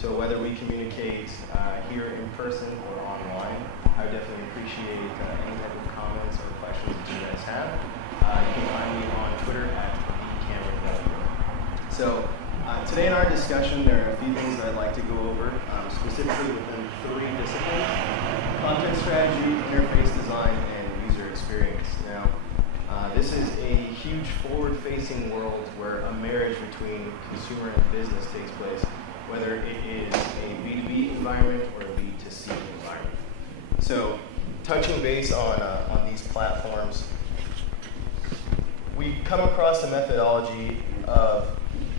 So whether we communicate here in person or online, I would definitely appreciate any type of comments or questions that you guys have. You can find me on Twitter at Kameron. So today in our discussion, there are a few things that I'd like to go over, specifically within 3 disciplines: content strategy, interface design, and user experience. Now, this is a huge forward-facing world where a marriage between consumer and business takes place, whether it is a B2B environment or a B2C environment. So, touching base on these platforms, we come across a methodology of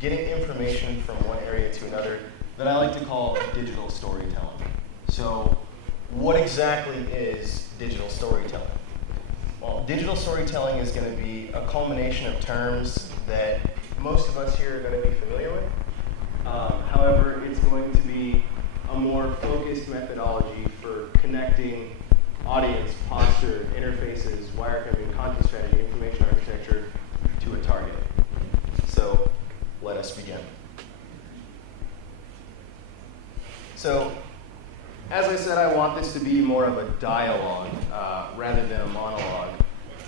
getting information from one area to another that I like to call digital storytelling. So, what exactly is digital storytelling? Well, digital storytelling is going to be a culmination of terms that most of us here are going to be familiar with. However, it's going to be a more focused methodology for connecting audience, posture, interfaces, wireframing, content strategy, information architecture to a target. So, let us begin. So, as I said, I want this to be more of a dialogue rather than a monologue.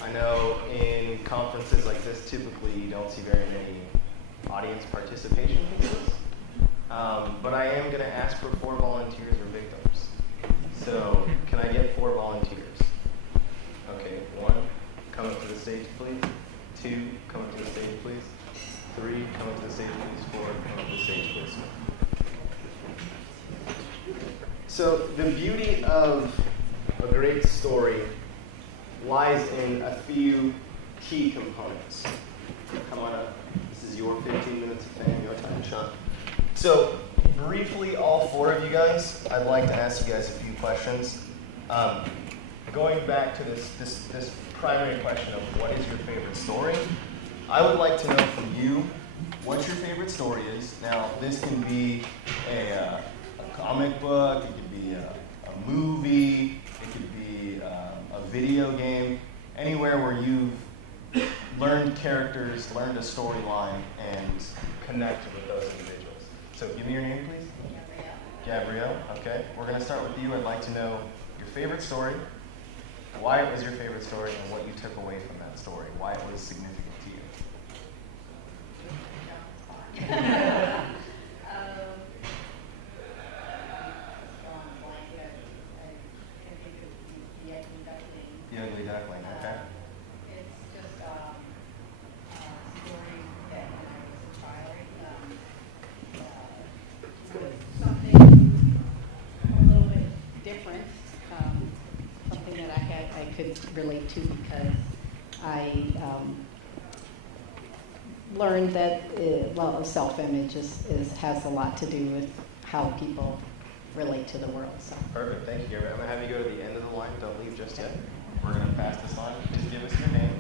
I know in conferences like this, typically you don't see very many audience participation pieces, but I am going to ask for 4 volunteers or victims. So, can I get 4 volunteers? Okay, 1, come up to the stage, please. 2, come up to the stage, please. 3, come up to the stage, please. 4, come up to the stage, please. So the beauty of a great story lies in a few key components. Come on up. This is your 15 minutes of fame, your time, Sean. So briefly, all 4 of you guys, I'd like to ask you guys a few questions. Going back to this primary question of what is your favorite story, I would like to know from you what your favorite story is. Now, this can be a comic book, it could be a movie, it could be a video game, anywhere where you've learned characters, learned a storyline, and connect with those individuals. So give me your name, please. Gabrielle, okay. We're going to start with you. I'd like to know your favorite story, why it was your favorite story, and what you took away from that story, why it was significant to you. The Ugly Duckling, okay. It's just a story that when I was a child, was something a little bit different, something that I could relate to because I learned that self-image has a lot to do with how people relate to the world. So. Perfect, thank you, Gabrielle. I'm going to have you go to the end of the line. Don't leave just yet. We're going to pass this on. Just give us your name.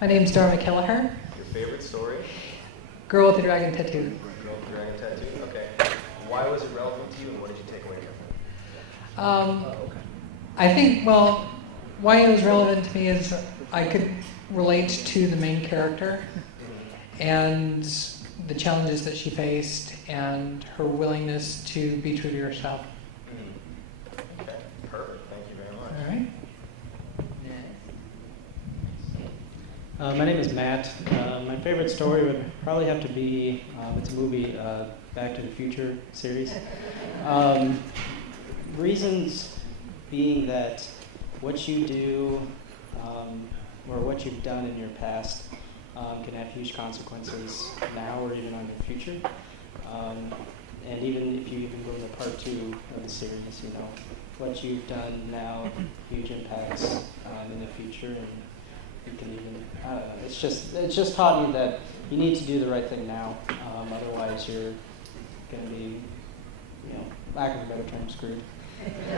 My name's Dara McKelleher. Your favorite story? Girl with the Dragon Tattoo. Girl with the Dragon Tattoo, okay. Why was it relevant to you and what did you take away from it? I think, why it was relevant to me is I could relate to the main character and the challenges that she faced and her willingness to be true to herself. Okay, perfect. Thank you very much. All right. My name is Matt. My favorite story would probably have to be, it's a movie, Back to the Future series. Reasons being that what you do or what you've done in your past can have huge consequences now or even on your future. And even if you even go to part 2 of the series, what you've done now, huge impacts in the future, and you can even, I don't know, it's just taught me that you need to do the right thing now, otherwise you're going to be, lack of a better term, screwed.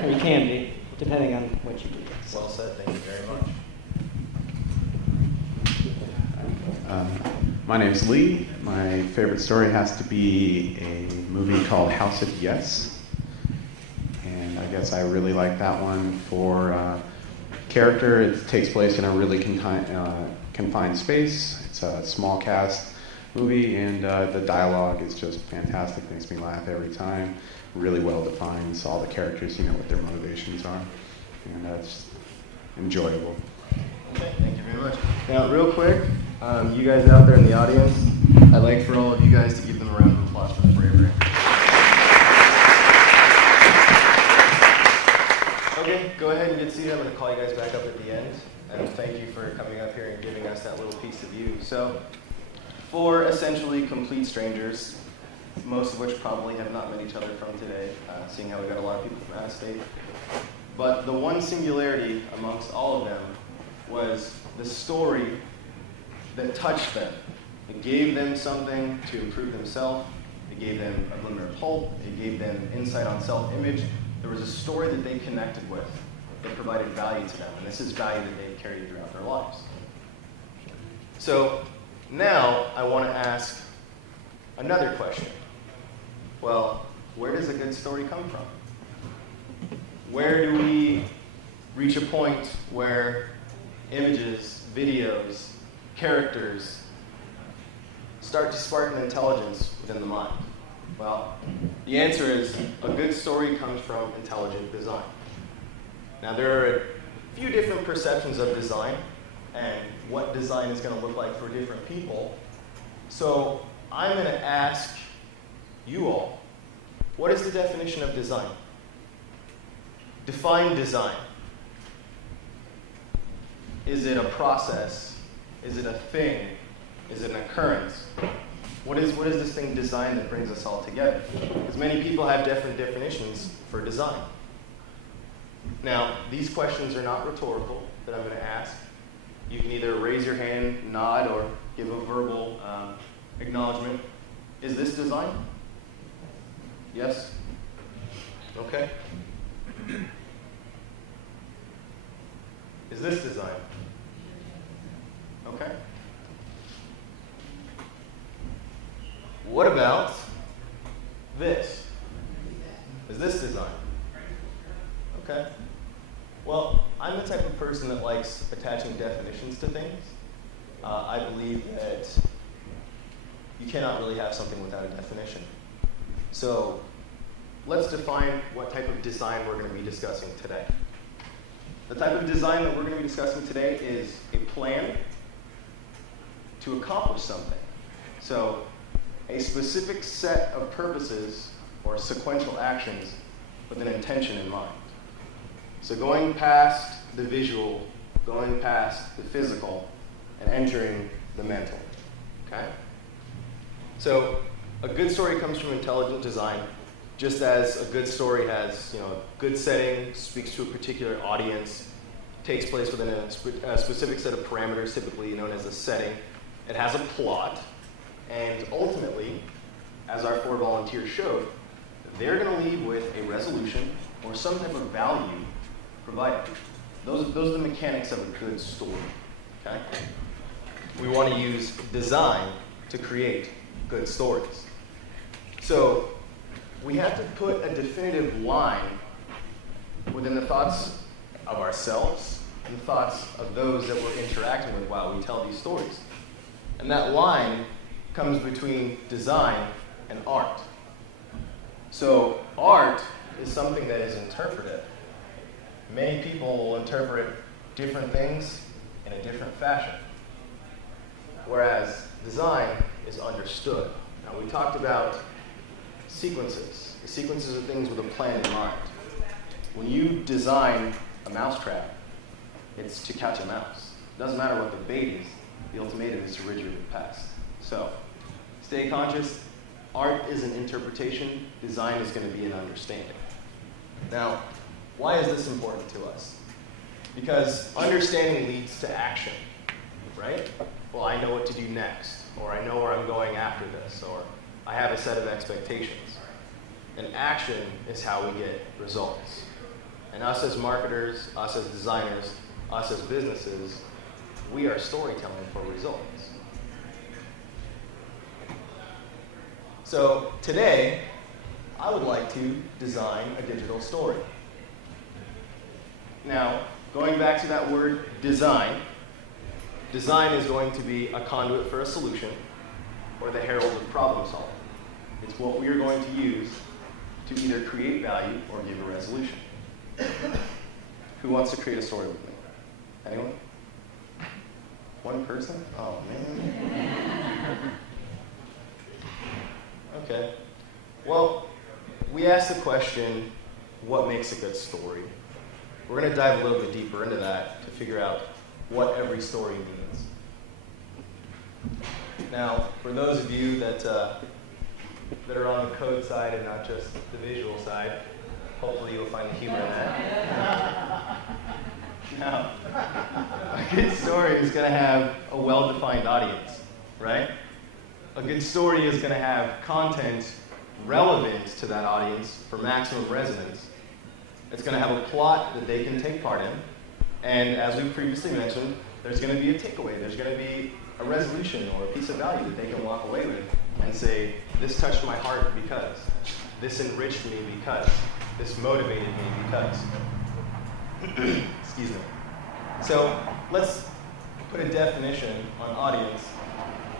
Or you can be, depending on what you do. Well said, thank you very much. My name's Lee. My favorite story has to be a movie called House of Yes. And I guess I really like that one for character. It takes place in a really confined space. It's a small cast. movie, and the dialogue is just fantastic. Makes me laugh every time. Really well defined. So all the characters, you know what their motivations are, and it's enjoyable. Okay, thank you very much. Now, real quick, you guys out there in the audience, I'd like for all of you guys to give them a round of applause for the bravery. Okay, go ahead and get seated. I'm going to call you guys back up at the end. And thank you for coming up here and giving us that little piece of you. So, for essentially complete strangers, most of which probably have not met each other from today, seeing how we got a lot of people from out of state. But the one singularity amongst all of them was the story that touched them. It gave them something to improve themselves. It gave them a glimmer of hope. It gave them insight on self-image. There was a story that they connected with that provided value to them, and this is value that they carried throughout their lives. So now I want to ask another question. Well, where does a good story come from? Where do we reach a point where images, videos, characters start to spark an intelligence within the mind? Well, the answer is a good story comes from intelligent design. Now, there are a few different perceptions of design and what design is going to look like for different people. So I'm going to ask you all, what is the definition of design? Define design. Is it a process? Is it a thing? Is it an occurrence? What is this thing design that brings us all together? Because many people have different definitions for design. Now, these questions are not rhetorical that I'm going to ask. You can either raise your hand, nod, or give a verbal acknowledgement. Is this design? Yes? Okay. Is this design? Okay. What about this? Is this design? Okay. Well, I'm the type of person that likes attaching definitions to things. I believe that you cannot really have something without a definition. So let's define what type of design we're going to be discussing today. The type of design that we're going to be discussing today is a plan to accomplish something. So a specific set of purposes or sequential actions with an intention in mind. So going past the visual, going past the physical, and entering the mental. Okay? So a good story comes from intelligent design, just as a good story has, a good setting, speaks to a particular audience, takes place within a specific set of parameters, typically known as a setting. It has a plot, and ultimately, as our 4 volunteers showed, they're going to leave with a resolution or some type of value provided. Those are the mechanics of a good story. Okay? We want to use design to create good stories. So we have to put a definitive line within the thoughts of ourselves and the thoughts of those that we're interacting with while we tell these stories. And that line comes between design and art. So art is something that is interpretive. Many people will interpret different things in a different fashion, whereas design is understood. Now, we talked about sequences. The sequences are things with a plan in mind. When you design a mousetrap, it's to catch a mouse. It doesn't matter what the bait is. The ultimatum is to rid you of the pest. So, stay conscious. Art is an interpretation. Design is going to be an understanding. Now, why is this important to us? Because understanding leads to action, right? Well, I know what to do next, or I know where I'm going after this, or I have a set of expectations. And action is how we get results. And us as marketers, us as designers, us as businesses, we are storytelling for results. So today, I would like to design a digital story. Now, going back to that word design, design is going to be a conduit for a solution, or the herald of problem solving. It's what we are going to use to either create value or give a resolution. Who wants to create a story with me? Anyone? One person? Oh, man. Okay. Well, we asked the question, what makes a good story? We're going to dive a little bit deeper into that to figure out what every story means. Now, for those of you that are on the code side and not just the visual side, hopefully you'll find the humor in that. Now, a good story is going to have a well-defined audience, right? A good story is going to have content relevant to that audience for maximum resonance. It's going to have a plot that they can take part in. And as we previously mentioned, there's going to be a takeaway. There's going to be a resolution or a piece of value that they can walk away with and say, this touched my heart because, this enriched me because, this motivated me because. Excuse me. So let's put a definition on audience.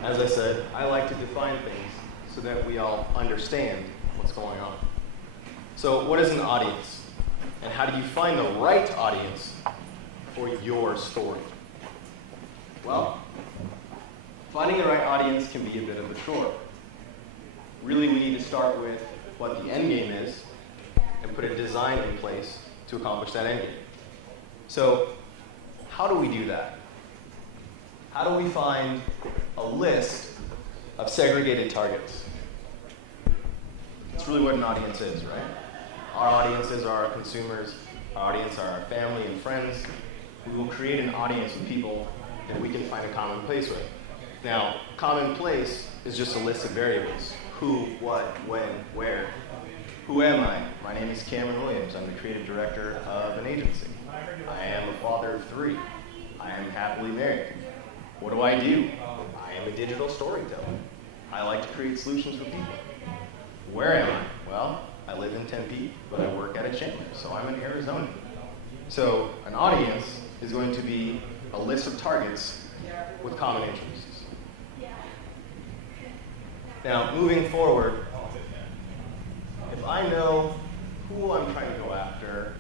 As I said, I like to define things so that we all understand what's going on. So what is an audience? And how do you find the right audience for your story? Well, finding the right audience can be a bit of a chore. Really, we need to start with what the end game is and put a design in place to accomplish that end game. So, how do we do that? How do we find a list of segregated targets? That's really what an audience is, right? Our audiences are our consumers. Our audience are our family and friends. We will create an audience of people that we can find a common place with. Now, common place is just a list of variables. Who, what, when, where. Who am I? My name is Kameron Williams. I'm the creative director of an agency. I am a father of 3. I am happily married. What do? I am a digital storyteller. I like to create solutions for people. Where am I? Well, I live in Tempe, but I work at a Chandler, so I'm in Arizona. So an audience is going to be a list of targets with common interests. Now, moving forward, if I know who I'm trying to go after,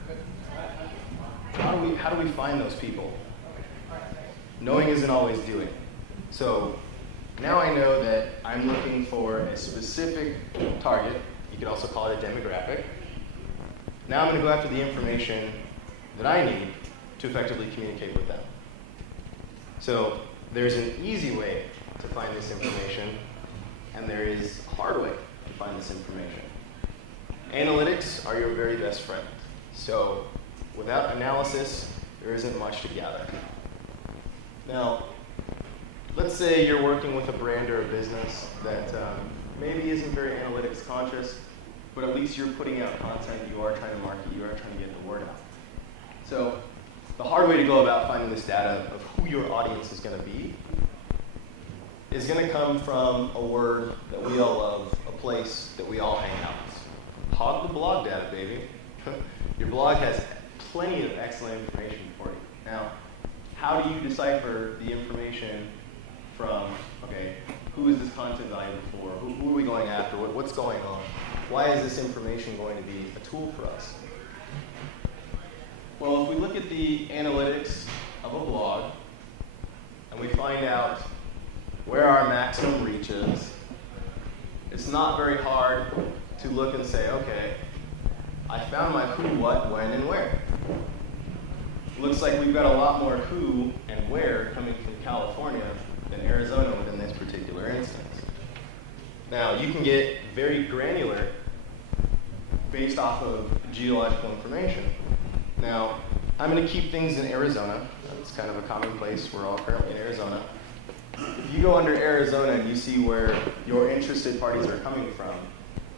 how do we find those people? Knowing isn't always doing. So now I know that I'm looking for a specific target. You could also call it a demographic. Now I'm going to go after the information that I need to effectively communicate with them. So there's an easy way to find this information, and there is a hard way to find this information. Analytics are your very best friend. So without analysis, there isn't much to gather. Now, let's say you're working with a brand or a business that maybe isn't very analytics conscious, but at least you're putting out content, you are trying to market, you are trying to get the word out. So the hard way to go about finding this data of who your audience is going to be is going to come from a word that we all love, a place that we all hang out. Hog the blog data, baby. Your blog has plenty of excellent information for you. Now, how do you decipher the information from, okay, who is this content valuable for? Who are we going after? What's going on? Why is this information going to be a tool for us? Well, if we look at the analytics of a blog and we find out where our maximum reach is, it's not very hard to look and say, okay, I found my who, what, when, and where. Looks like we've got a lot more who and where coming from California than Arizona within this particular instance. Now, you can get very granular based off of geological information. Now, I'm going to keep things in Arizona. That's kind of a common place. We're all currently in Arizona. If you go under Arizona and you see where your interested parties are coming from,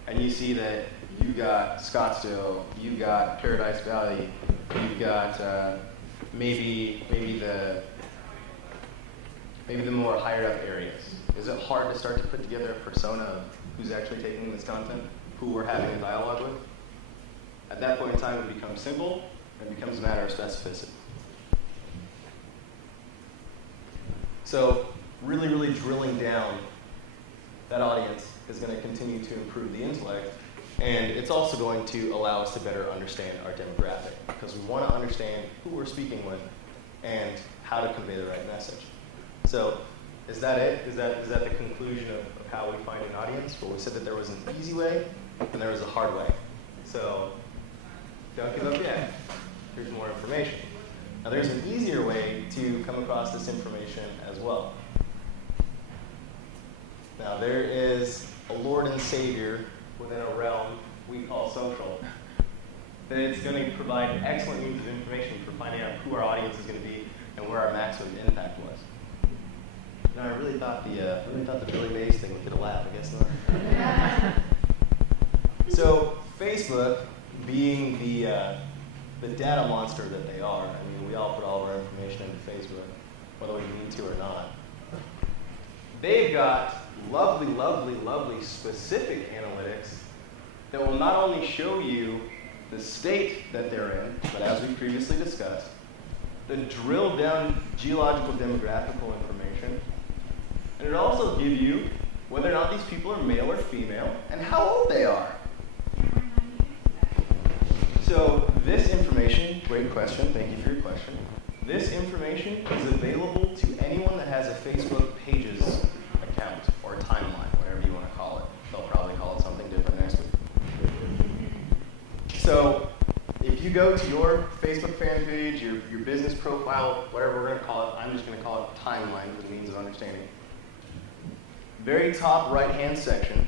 and you see that you've got Scottsdale, you've got Paradise Valley, you've got maybe the more higher up areas. Is it hard to start to put together a persona of who's actually taking this content, who we're having a dialogue with? At that point in time, it becomes simple, and it becomes a matter of specificity. So really, really drilling down is going to continue to improve the intellect, and it's also going to allow us to better understand our demographic, because we want to understand who we're speaking with and how to convey the right message. So is that it? Is that the conclusion of how we find an audience? Well, we said that there was an easy way and there was a hard way. So don't give up yet. Here's more information. Now there's an easier way to come across this information as well. Now there is a Lord and Savior within a realm we call social, that it's going to provide excellent means of information for finding out who our audience is going to be and where our maximum impact was. Now I really thought the Billy Mays thing would get a laugh. I guess not. So Facebook, being the data monster that they are, I mean, we all put all of our information into Facebook, whether we need to or not. They've got lovely, lovely, lovely specific analytics that will not only show you the state that they're in, but as we previously discussed, the drilled down geological demographical information, and it'll also give you whether or not these people are male or female and how old they are. So this information, great question, thank you for your question. This information is available to anyone that has a Facebook Pages account or timeline, whatever you want to call it. They'll probably call it something different next week. So if you go to your Facebook fan page, your business profile, whatever we're going to call it, I'm just going to call it timeline for the means of understanding. Very top right-hand section,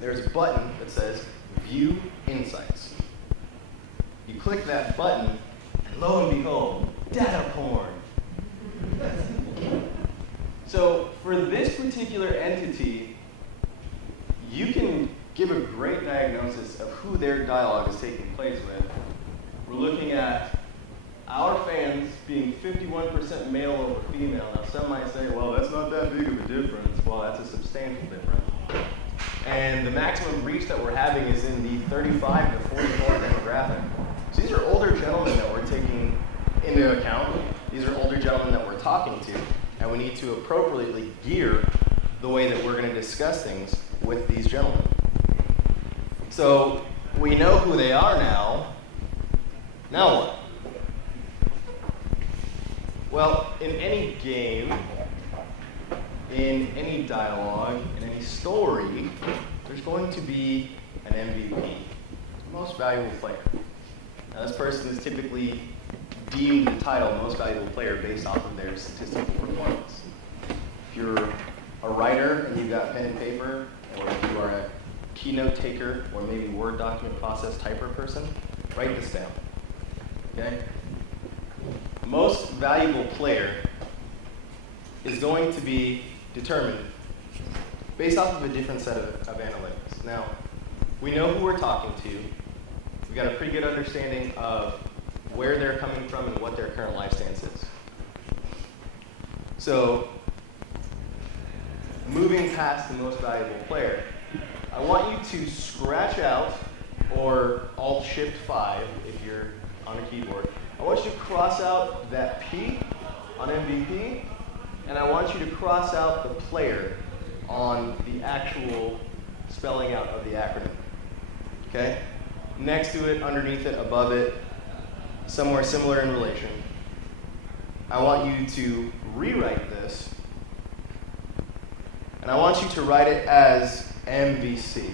there's a button that says View Insights. You click that button, and lo and behold, data porn. So for this particular entity, you can give a great diagnosis of who their dialogue is taking place with. We're looking at our fans being 51% male over female. Now some might say, well, that's not that big of a difference. Well, that's a substantial difference. And the maximum reach that we're having is in the 35 to 44 demographic. So these are older gentlemen that we're taking into account. These are older gentlemen that we're talking to. And we need to appropriately gear the way that we're going to discuss things with these gentlemen. So we know who they are now. Now what? Well, in any game, in any dialogue, in any story, there's going to be an MVP, most valuable player. Now this person is typically deemed the title most valuable player based off of their statistical performance. If you're a writer and you've got pen and paper, or if you are a keynote taker or maybe Word document process typer person, write this down. Okay? Most valuable player is going to be determined based off of a different set of analytics. Now, we know who we're talking to. We've got a pretty good understanding of where they're coming from and what their current life stance is. So, moving past the most valuable player, I want you to scratch out, or Alt-Shift-5 if you're on a keyboard. I want you to cross out that P on MVP, and I want you to cross out the player on the actual spelling out of the acronym. Okay? Next to it, underneath it, above it, somewhere similar in relation. I want you to rewrite this, and I want you to write it as MVC.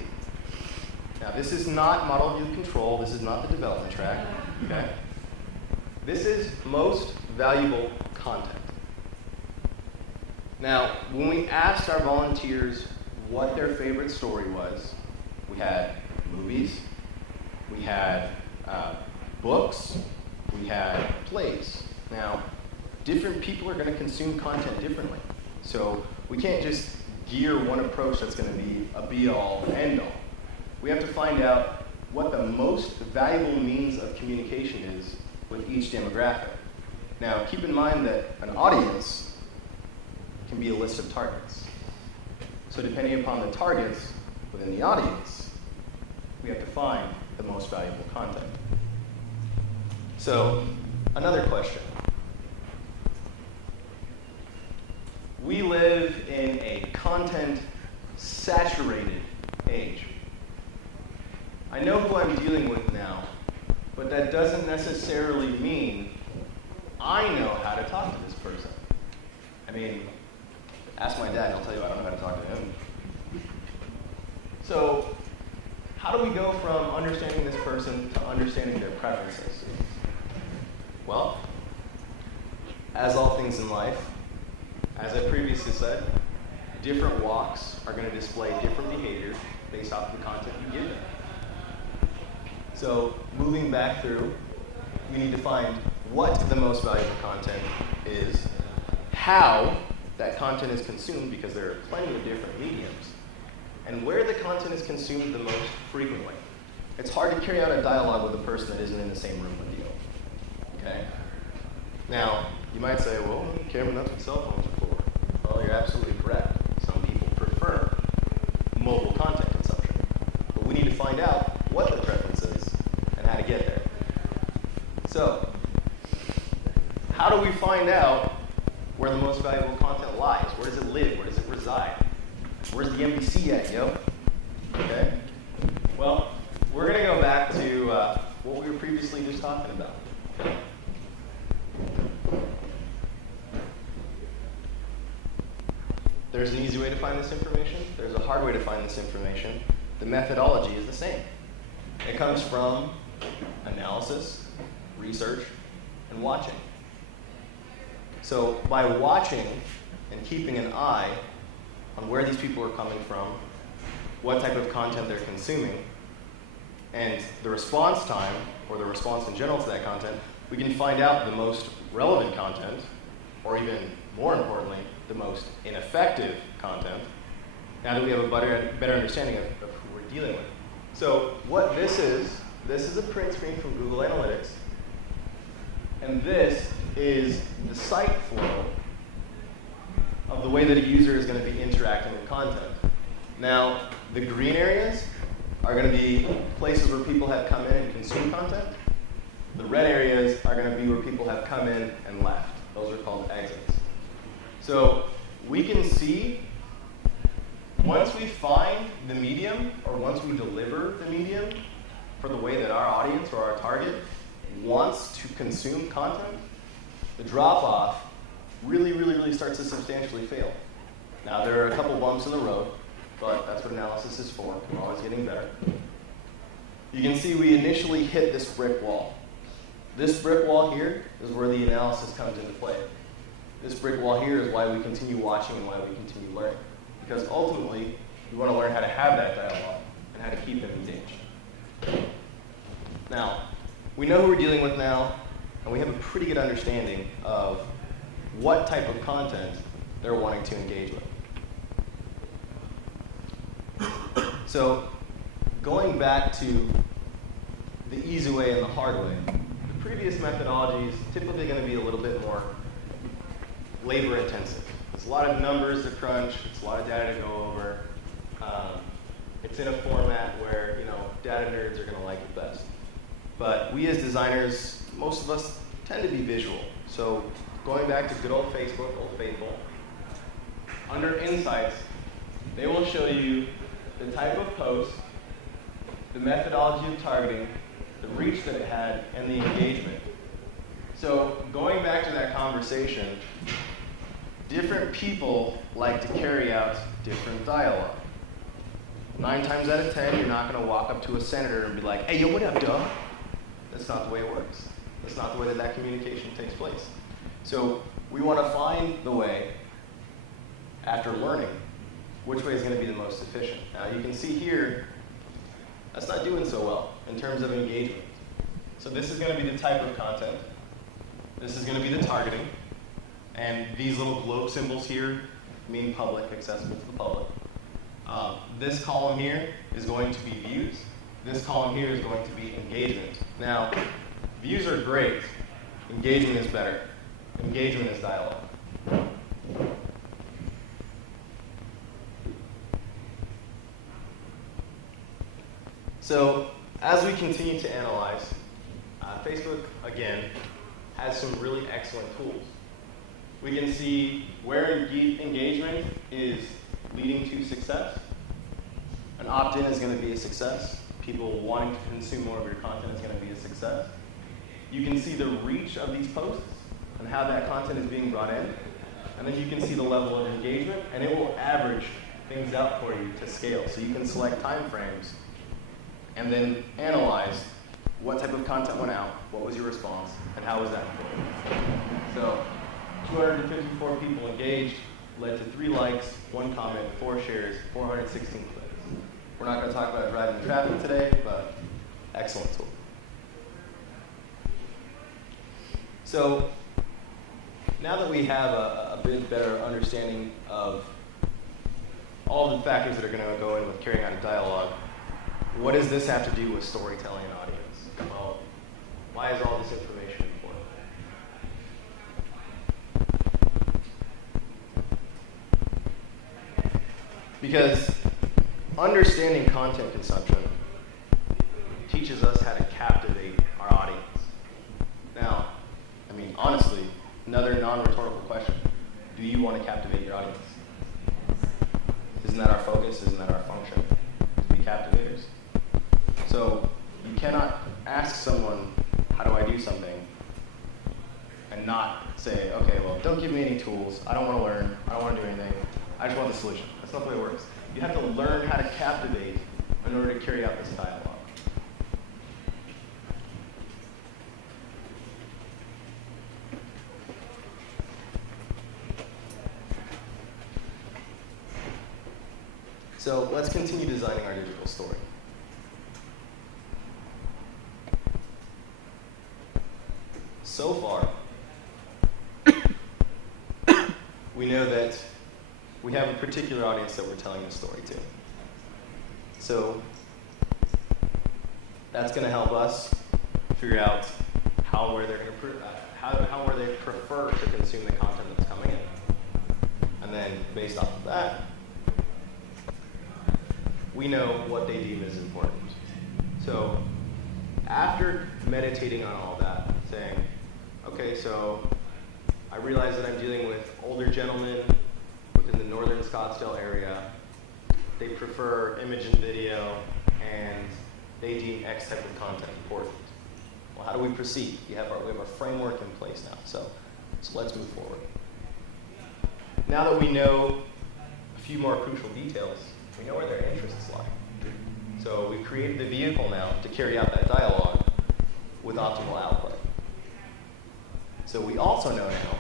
Now, this is not model view control. This is not the development track. Okay? This is most valuable content. Now, when we asked our volunteers what their favorite story was, we had movies, we had books, we had plays. Now, different people are going to consume content differently. So we can't just gear one approach that's going to be a be-all, end-all. We have to find out what the most valuable means of communication is with each demographic. Now, keep in mind that an audience can be a list of targets. So depending upon the targets within the audience, we have to find the most valuable content. So, another question. We live in a content-saturated I know who I'm dealing with now, but that doesn't necessarily mean I know how to talk to this person. I mean, ask my dad, he'll tell you I don't know how to talk to him. So, how do we go from understanding this person to understanding their preferences? Well, as all things in life, as I previously said, different walks are going to display different behavior based off of the content you give them. So, moving back through, we need to find what the most valuable content is, how that content is consumed, because there are plenty of different mediums, and where the content is consumed the most frequently. It's hard to carry out a dialogue with a person that isn't in the same room with you. Okay? Now, you might say, well, Kameron, that's what cell phones are for. Well, you're absolutely correct. Some people prefer mobile content consumption. But we need to find out what the preference is and how to get there. So, how do we find out where the most valuable content lies? Where does it live? Where does it reside? Where's the MVC at, yo? Okay? Well, we're going to go back to what we were previously just talking about. Okay? There's an easy way to find this information. There's a hard way to find this information. The methodology is the same. It comes from analysis, research, and watching. So by watching and keeping an eye on where these people are coming from, what type of content they're consuming, and the response time, or the response in general to that content, we can find out the most relevant content, or even more importantly, the most ineffective content, now that we have a better understanding of who we're dealing with. So what this is a print screen from Google Analytics, and this is the site flow of the way that a user is going to be interacting with content. Now, the green areas are going to be places where people have come in and consumed content. The red areas are going to be where people have come in and left. Those are called exits. So we can see, once we find the medium, or once we deliver the medium for the way that our audience or our target wants to consume content, the drop-off really starts to substantially fail. Now, there are a couple bumps in the road, but that's what analysis is for. We're always getting better. You can see we initially hit this brick wall. This brick wall here is where the analysis comes into play. This brick wall here is why we continue watching and why we continue learning. Because ultimately, we want to learn how to have that dialogue and how to keep them engaged. Now, we know who we're dealing with now, and we have a pretty good understanding of what type of content they're wanting to engage with. So, going back to the easy way and the hard way, the previous methodology is typically going to be a little bit more labor intensive. It's a lot of numbers to crunch, it's a lot of data to go over. It's in a format where, data nerds are going to like it best. But we as designers, most of us tend to be visual. So going back to good old Facebook, Old Faithful, under Insights, they will show you the type of post, the methodology of targeting, the reach that it had, and the engagement. So going back to that conversation, different people like to carry out different dialogue. 9 times out of 10, you're not going to walk up to a senator and be like, hey, yo, what up, dog? That's not the way it works. That's not the way that communication takes place. So we want to find the way, after learning, which way is going to be the most efficient. Now you can see here, that's not doing so well in terms of engagement. So this is going to be the type of content. This is going to be the targeting. And these little globe symbols here mean public, accessible to the public. This column here is going to be views. This column here is going to be engagement. Now, views are great. Engagement is better. Engagement is dialogue. So, as we continue to analyze, Facebook, again, has some really excellent tools. We can see where engagement is leading to success. An opt-in is going to be a success. people wanting to consume more of your content is going to be a success. You can see the reach of these posts and how that content is being brought in. And then you can see the level of engagement, and it will average things out for you to scale. So you can select time frames and then analyze what type of content went out, what was your response, and how was that performed. So 254 people engaged, led to 3 likes, 1 comment, 4 shares, 416 clicks. We're not going to talk about driving traffic today, but excellent tool. So now that we have a bit better understanding of all the factors that are going to go in with carrying out a dialogue, what does this have to do with storytelling and audience? Well, why is all this information important? Because understanding content consumption teaches us how to captivate our audience. Now, I mean, honestly, another non-rhetorical question. Do you want to captivate your audience? Isn't that our focus? Isn't that our function? To be captivators. So you cannot ask someone, how do I do something? And not say, okay, well, don't give me any tools. I don't want to learn. I don't want to do anything. I just want the solution. That's not the way it works. You have to learn how to captivate in order to carry out this dialogue. So let's continue designing our digital story. So far, we know that we have a particular audience that we're telling the story to. So that's going to help us figure out how and where they're going to how where they prefer to consume the content that's coming in. And then based off of that, we know what they deem as important. So after meditating on all that, saying, okay, so I realize that I'm dealing with older gentlemen within the northern Scottsdale area. They prefer image and video, and they deem X type of content important. Well, how do we proceed? We have a framework in place now, so let's move forward. Now that we know a few more crucial details, we know where their interests lie. So we've created the vehicle now to carry out that dialogue with optimal output. So we also know now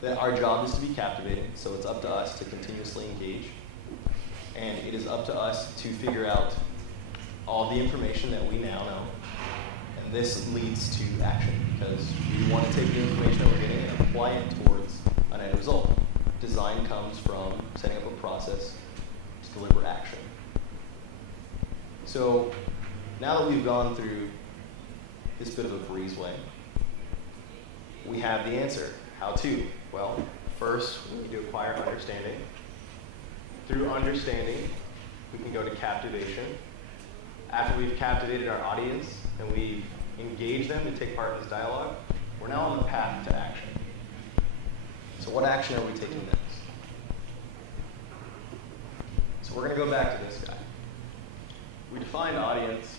that our job is to be captivating, so it's up to us to continuously engage. And it is up to us to figure out all the information that we now know. And this leads to action, because we want to take the information that we're getting and apply it towards an end result. Design comes from setting up a process to deliver action. So now that we've gone through this bit of a breezeway, we have the answer. How to? Well, first we need to acquire understanding. Through understanding, we can go to captivation. After we've captivated our audience and we've engaged them to take part in this dialogue, we're now on the path to action. So what action are we taking next? So we're going to go back to this guy. We defined audience.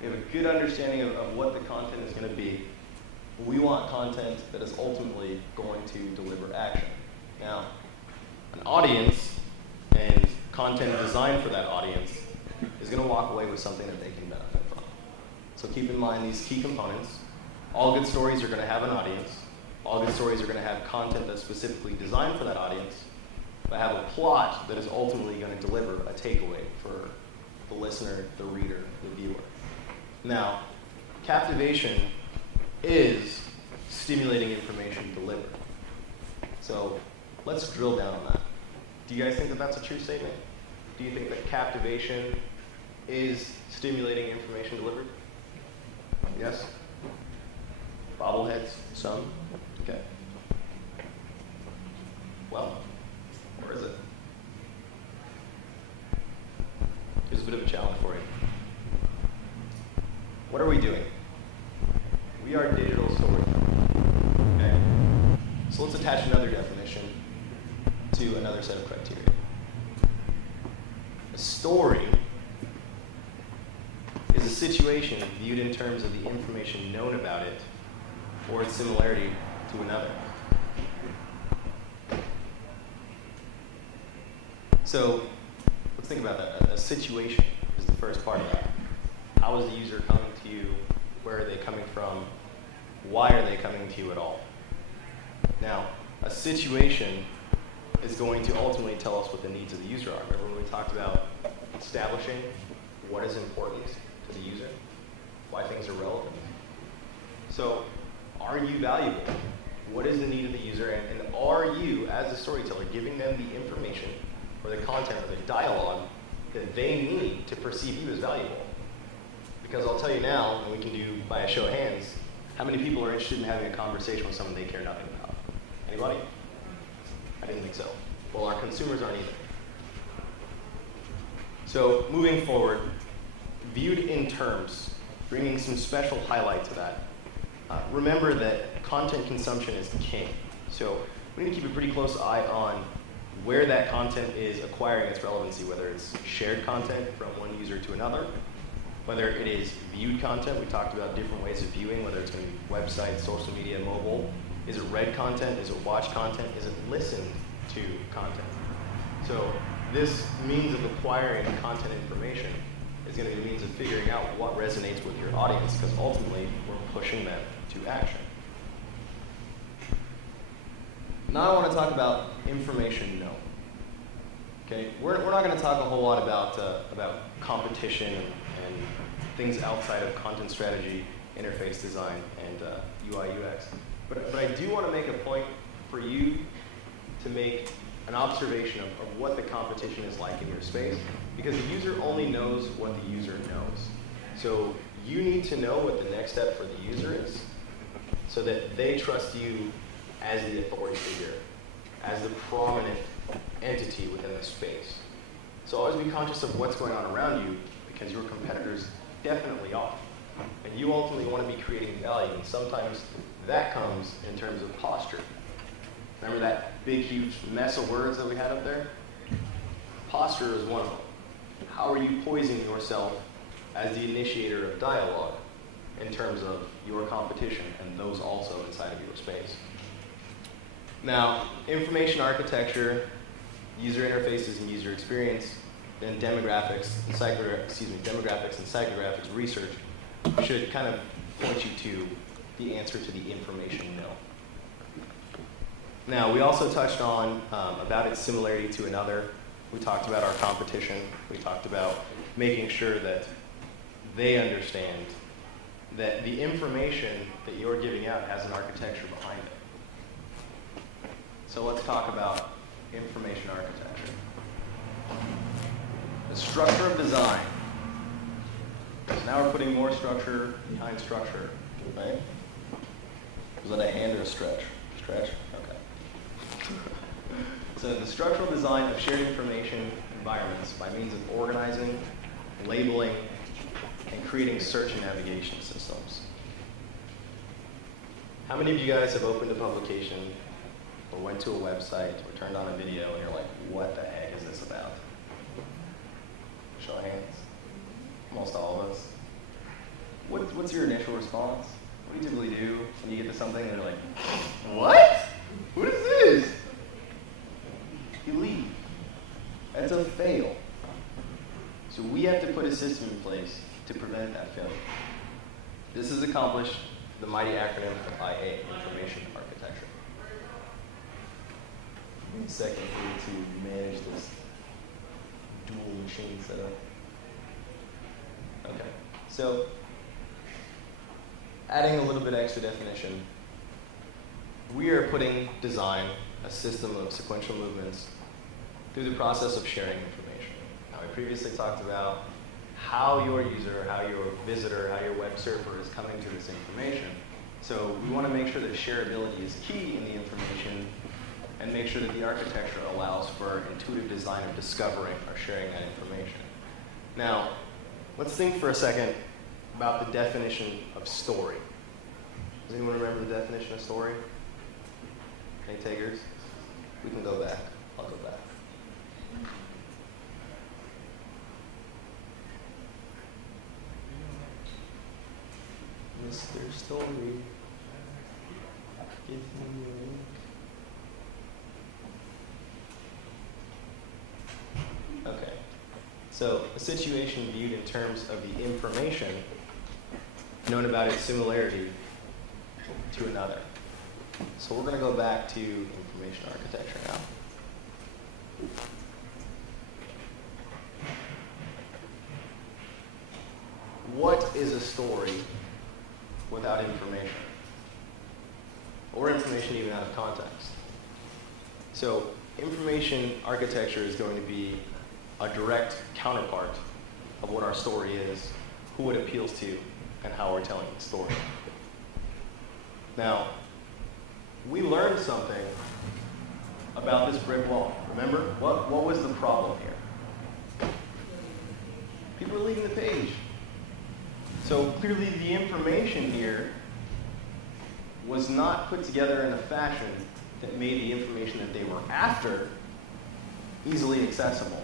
We have a good understanding of what the content is going to be. We want content that is ultimately going to deliver action. Now, an audience and content designed for that audience is going to walk away with something that they can benefit from. So keep in mind these key components. All good stories are going to have an audience. All good stories are going to have content that's specifically designed for that audience, but have a plot that is ultimately going to deliver a takeaway for the listener, the reader, the viewer. Now, captivation is stimulating information delivered. So let's drill down on that. Do you guys think that that's a true statement? Do you think that captivation is stimulating information delivered? Yes? Bobbleheads? Some? Okay. Well, or is it? Here's a bit of a challenge for you. What are we doing? We are digital storytelling. Okay? So let's attach another definition to another set of criteria. A story situation viewed in terms of the information known about it or its similarity to another? So let's think about that. A situation is the first part of that. How is the user coming to you? Where are they coming from? Why are they coming to you at all? Now, a situation is going to ultimately tell us what the needs of the user are. Remember when we talked about establishing what is important to the user, why things are relevant? So, are you valuable? What is the need of the user? And are you, as a storyteller, giving them the information or the content or the dialogue that they need to perceive you as valuable? Because I'll tell you now, and we can do by a show of hands, how many people are interested in having a conversation with someone they care nothing about? Anybody? I didn't think so. Well, our consumers aren't either. So moving forward, viewed in terms, bringing some special highlight to that. Remember that content consumption is king. So we need to keep a pretty close eye on where that content is acquiring its relevancy, whether it's shared content from one user to another, whether it is viewed content. We talked about different ways of viewing, whether it's going to be website, social media, mobile. Is it read content? Is it watched content? Is it listened to content? So this means of acquiring content information is going to be a means of figuring out what resonates with your audience, because ultimately we're pushing them to action. Now I want to talk about information known. Okay, we're not going to talk a whole lot about competition and things outside of content strategy, interface design, and UI UX. But I do want to make a point for you to make an observation of what the competition is like in your space, because the user only knows what the user knows. So you need to know what the next step for the user is so that they trust you as the authority figure, as the prominent entity within the space. So always be conscious of what's going on around you, because your competitors definitely are. And you ultimately want to be creating value, and sometimes that comes in terms of posture. Remember that big, huge mess of words that we had up there? Posture is one of them. How are you poising yourself as the initiator of dialogue in terms of your competition and those also inside of your space? Now, information architecture, user interfaces and user experience, then demographics and psychographics research should kind of point you to the answer to the information no. Now, we also touched on about its similarity to another. We talked about our competition. We talked about making sure that they understand that the information that you're giving out has an architecture behind it. So let's talk about information architecture. The structure of design. So now we're putting more structure behind structure, right? Was that a hand or a stretch? Stretch? Okay. So the structural design of shared information environments by means of organizing, labeling, and creating search and navigation systems. How many of you guys have opened a publication or went to a website or turned on a video and you're like, what the heck is this about? Show of hands. Most all of us. What's your initial response? What do you typically do when you get to something and you're like, what? What is this? You leave. That's a fail. So we have to put a system in place to prevent that failure. This is accomplished the mighty acronym of IA, Information Architecture. Give me a second here to manage this dual machine setup. Okay, so adding a little bit extra definition, we are putting design, a system of sequential movements, through the process of sharing information. Now, we previously talked about how your user, how your visitor, how your web surfer is coming to this information. So we want to make sure that shareability is key in the information and make sure that the architecture allows for intuitive design of discovering or sharing that information. Now, let's think for a second about the definition of story. Does anyone remember the definition of story? Any takers? We can go back. I'll go back. Mr. Story. Give me your link. Okay. So a situation viewed in terms of the information known about its similarity to another. So we're going to go back to information architecture now. What is a story without information? Or information even out of context? So information architecture is going to be a direct counterpart of what our story is, who it appeals to, and how we're telling the story. Now, we learned something about this brick wall. Remember, what was the problem here? People were leaving the page. So clearly the information here was not put together in a fashion that made the information that they were after easily accessible.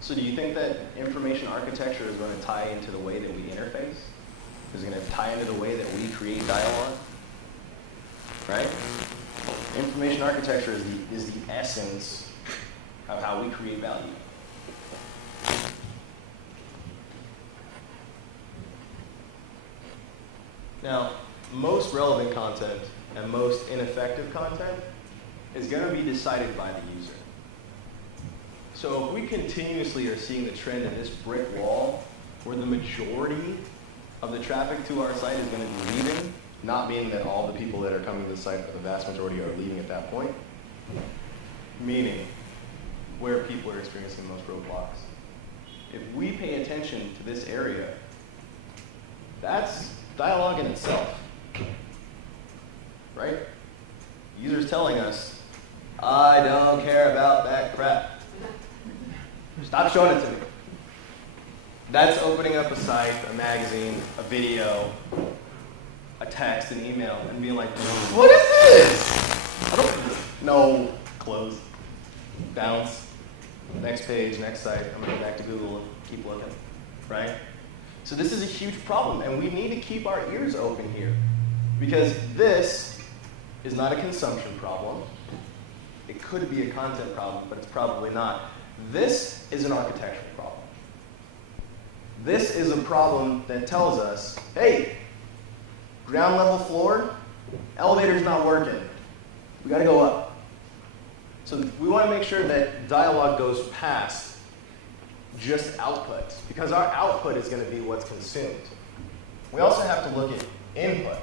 So do you think that information architecture is going to tie into the way that we interface? Is it going to tie into the way that we create dialogue? Right? Information architecture is the essence of how we create value. Now, most relevant content and most ineffective content is going to be decided by the user. So if we continuously are seeing the trend in this brick wall where the majority of the traffic to our site is going to be leaving, not meaning that all the people that are coming to the site, the vast majority are leaving at that point, meaning where people are experiencing the most roadblocks. If we pay attention to this area, that's dialogue in itself, right? Users telling us, I don't care about that crap. Stop showing it to me. That's opening up a site, a magazine, a video, a text, an email, and being like, what is this? I don't know. Close. Bounce. Next page, next site. I'm going to go back to Google and keep looking. Right? So this is a huge problem, and we need to keep our ears open here. Because this is not a consumption problem. It could be a content problem, but it's probably not. This is an architectural problem. This is a problem that tells us, hey, ground level floor, elevator's not working. We got to go up. So we want to make sure that dialogue goes past just output, because our output is going to be what's consumed. We also have to look at input.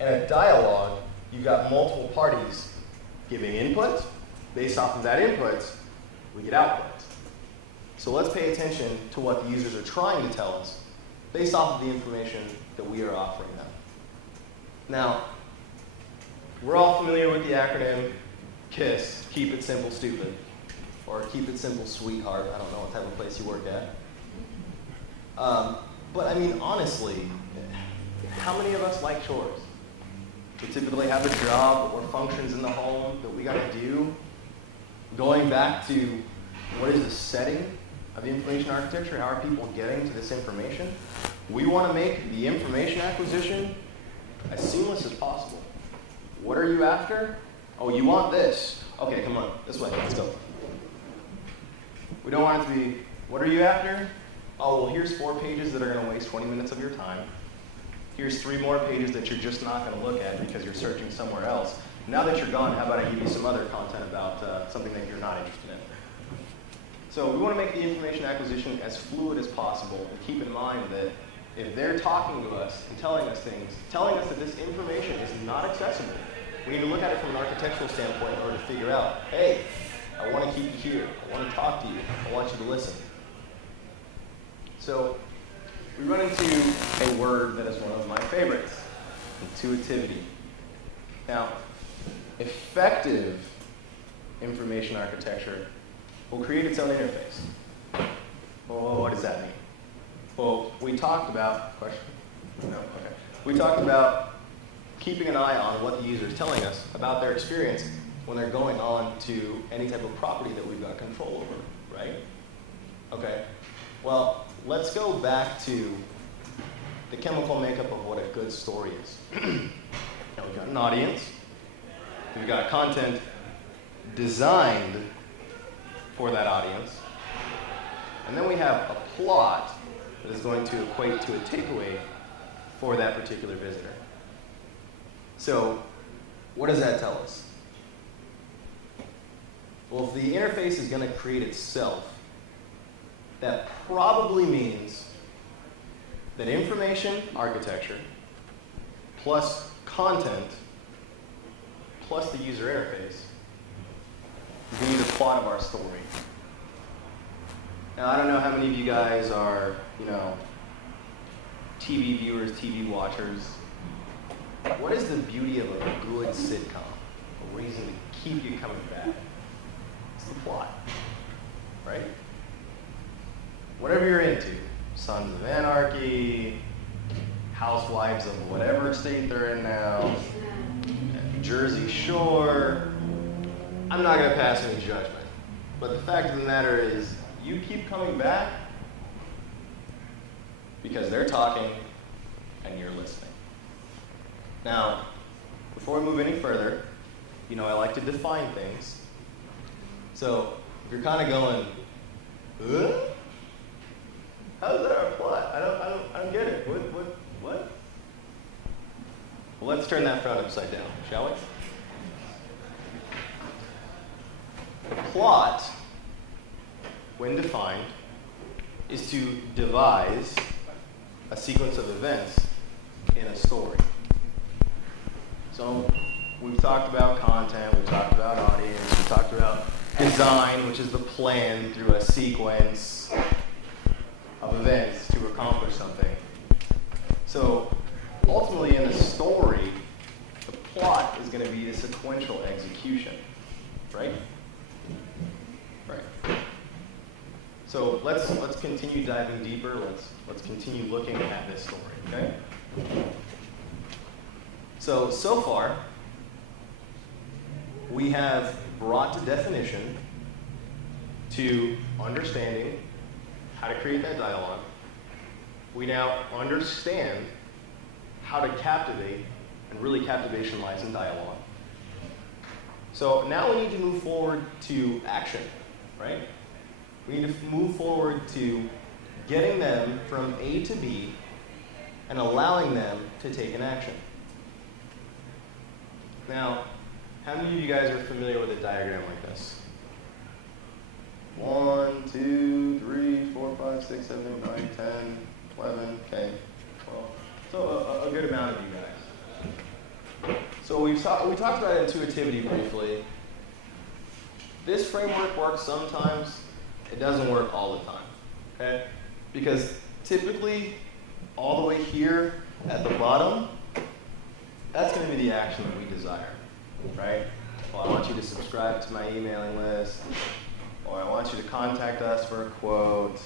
In a dialogue, you've got multiple parties giving input. Based off of that input, we get output. So let's pay attention to what the users are trying to tell us based off of the information that we are offering them. Now, we're all familiar with the acronym KISS, Keep It Simple Stupid, or Keep It Simple Sweetheart. I don't know what type of place you work at. But I mean, honestly, how many of us like chores? We typically have a job or functions in the home that we got to do. Going back to what is the setting of the information architecture, how are people getting to this information? We want to make the information acquisition as seamless as possible. What are you after? Oh, you want this. Okay, come on, this way, let's go. We don't want it to be, what are you after? Oh, well, here's 4 pages that are going to waste 20 minutes of your time. Here's 3 more pages that you're just not going to look at because you're searching somewhere else. Now that you're gone, how about I give you some other content about something that you're not interested in? So we want to make the information acquisition as fluid as possible, and keep in mind that if they're talking to us and telling us things, telling us that this information is not accessible, we need to look at it from an architectural standpoint in order to figure out, hey, I want to keep you here. I want to talk to you. I want you to listen. So we run into a word that is one of my favorites, intuitivity. Now, effective information architecture will create its own interface. Well, what does that mean? Well, we talked about, question? No? Okay. We talked about keeping an eye on what the user is telling us about their experience when they're going on to any type of property that we've got control over, right? Okay. Well, let's go back to the chemical makeup of what a good story is. Now we've got an audience, we've got content designed for that audience, and then we have a plot that is going to equate to a takeaway for that particular visitor. So, what does that tell us? Well, if the interface is going to create itself, that probably means that information architecture plus content plus the user interface is going to be the plot of our story. Now, I don't know how many of you guys are, TV viewers, TV watchers. What is the beauty of a good sitcom? A reason to keep you coming back? It's the plot, right? Whatever you're into, Sons of Anarchy, Housewives of whatever state they're in now, Jersey Shore, I'm not going to pass any judgment. But the fact of the matter is, you keep coming back because they're talking and you're listening. Now, before we move any further, I like to define things. So, if you're kind of going, how's that our plot? I don't get it. What? Well, let's turn that frown upside down, shall we? The plot, when defined, is to devise a sequence of events in a story. So we've talked about content, we've talked about audience, we've talked about design, which is the plan through a sequence of events to accomplish something. So ultimately in the story, the plot is going to be the sequential execution, right? Right. So let's continue diving deeper. Let's continue looking at this story, okay? So far, we have brought to definition to understanding how to create that dialogue. We now understand how to captivate, and really captivation lies in dialogue. So now we need to move forward to action, right? We need to move forward to getting them from A to B and allowing them to take an action. Now, how many of you guys are familiar with a diagram like this? 1, 2, 3, 4, 5, 6, 7, 8, 9, 10, 11, okay, 12. So a good amount of you guys. So we talked about intuitivity briefly. This framework works sometimes. It doesn't work all the time, okay? Because typically, all the way here at the bottom, that's going to be the action that we desire, right? Well, I want you to subscribe to my emailing list, or I want you to contact us for a quote,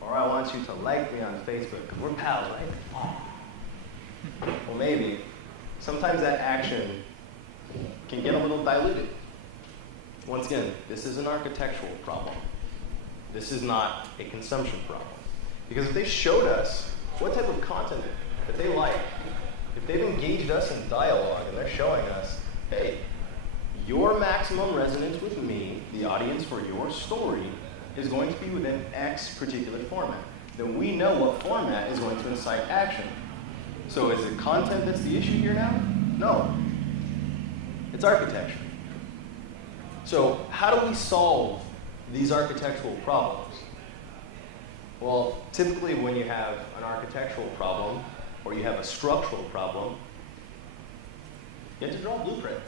or I want you to like me on Facebook, because we're pals, right? Well, maybe. Sometimes that action can get a little diluted. Once again, this is an architectural problem. This is not a consumption problem. Because if they showed us what type of content that they like, if they've engaged us in dialogue and they're showing us, hey, your maximum resonance with me, the audience for your story, is going to be within X particular format, then we know what format is going to incite action. So is it content that's the issue here now? No. It's architecture. So how do we solve these architectural problems? Well, typically when you have an architectural problem or you have a structural problem, you have to draw a blueprint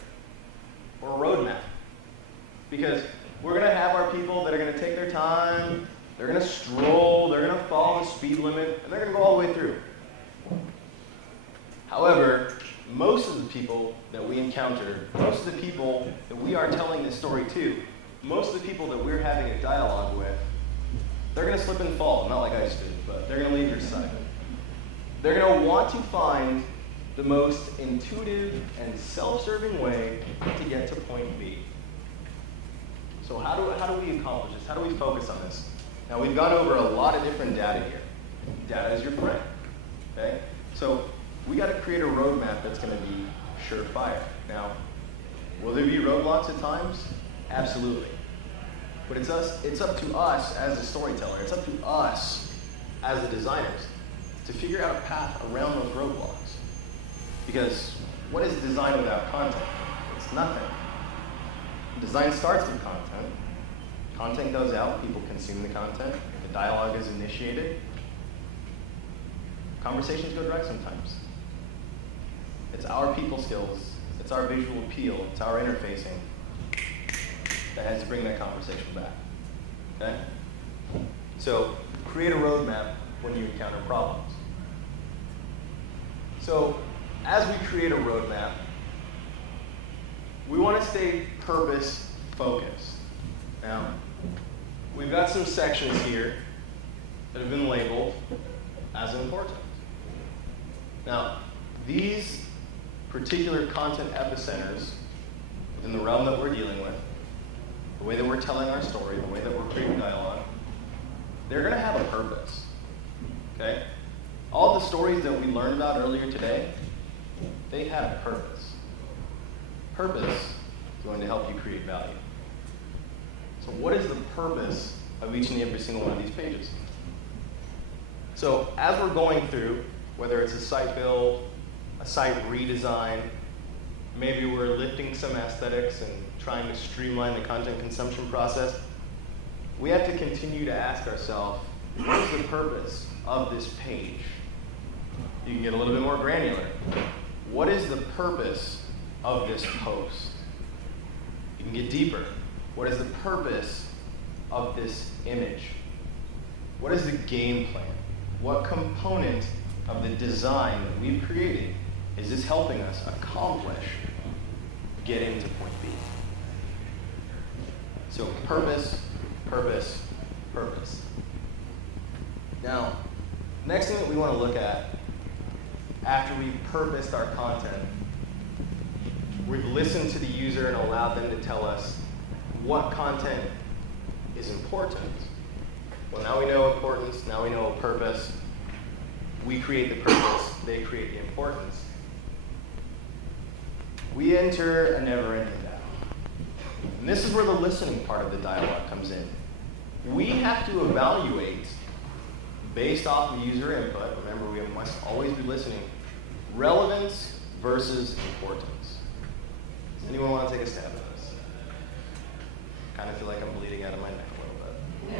or a roadmap. Because we're going to have our people that are going to take their time, they're going to stroll, they're going to follow the speed limit, and they're going to go all the way through. However, most of the people that we encounter, most of the people that we are telling this story to, most of the people that we're having a dialogue with, they're going to slip and fall. Not like I just did, but they're going to leave your side. They're going to want to find the most intuitive and self-serving way to get to point B. So how do we accomplish this? How do we focus on this? Now, we've gone over a lot of different data here. Data is your friend. Okay? So we got to create a roadmap that's going to be surefire. Now, will there be roadblocks at times? Absolutely. But it's up to us as a storyteller, it's up to us as the designers to figure out a path around those roadblocks. Because what is design without content? It's nothing. Design starts with content. Content goes out, people consume the content, the dialogue is initiated. Conversations go direct sometimes. It's our people skills, it's our visual appeal, it's our interfacing that has to bring that conversation back. Okay? So create a roadmap when you encounter problems. So as we create a roadmap, we want to stay purpose focused. Now, we've got some sections here that have been labeled as important. Now, these particular content epicenters within the realm that we're dealing with, the way that we're telling our story, the way that we're creating dialogue, they're going to have a purpose. Okay? All the stories that we learned about earlier today, they had a purpose. Purpose is going to help you create value. So what is the purpose of each and every single one of these pages? So as we're going through, whether it's a site build, a site redesign, maybe we're lifting some aesthetics and trying to streamline the content consumption process, we have to continue to ask ourselves, what is the purpose of this page? You can get a little bit more granular. What is the purpose of this post? You can get deeper. What is the purpose of this image? What is the game plan? What component of the design that we've created is this helping us accomplish getting to point B? So purpose, purpose, purpose. Now, next thing that we want to look at after we've purposed our content, we've listened to the user and allowed them to tell us what content is important. Well, now we know importance, now we know purpose. We create the purpose, they create the importance. We enter a never-ending dialogue. And this is where the listening part of the dialogue comes in. We have to evaluate, based off of user input, remember we must always be listening, relevance versus importance. Does anyone want to take a stab at this? Kind of feel like I'm bleeding out of my neck a little bit.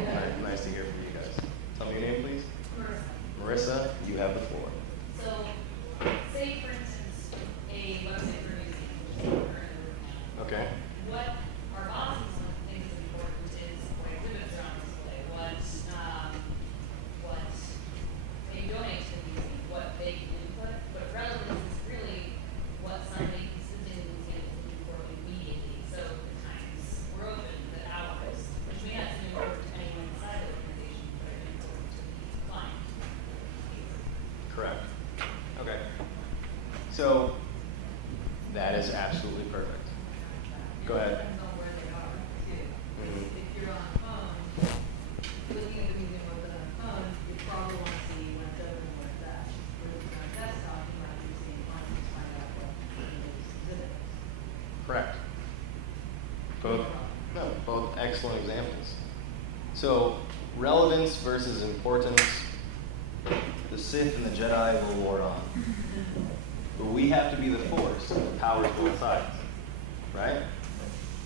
All right, nice to hear from you guys. Tell me your name, please. Marissa, you have the floor. So, say for instance, a website for museums. Okay. What our bosses think is important is what exhibits are on display, what they donate to the museum, what they can input. But relevance is really what somebody who's in the museum is looking for immediately. So the times we're open, the hours, which may not seem important to anyone inside the organization, but are important to the client. Correct. Okay. So that is absolutely perfect. Go ahead. Depends on where they are, too. If you're on a phone, looking at the museum website on a phone, you probably want to see what's open and what's that. If you're looking on a desktop, you might be seeing content to find out what those exhibits. Correct. Both excellent examples. So relevance versus importance. The Sith and the Jedi will war on. But we have to be the force that powers both sides. Right?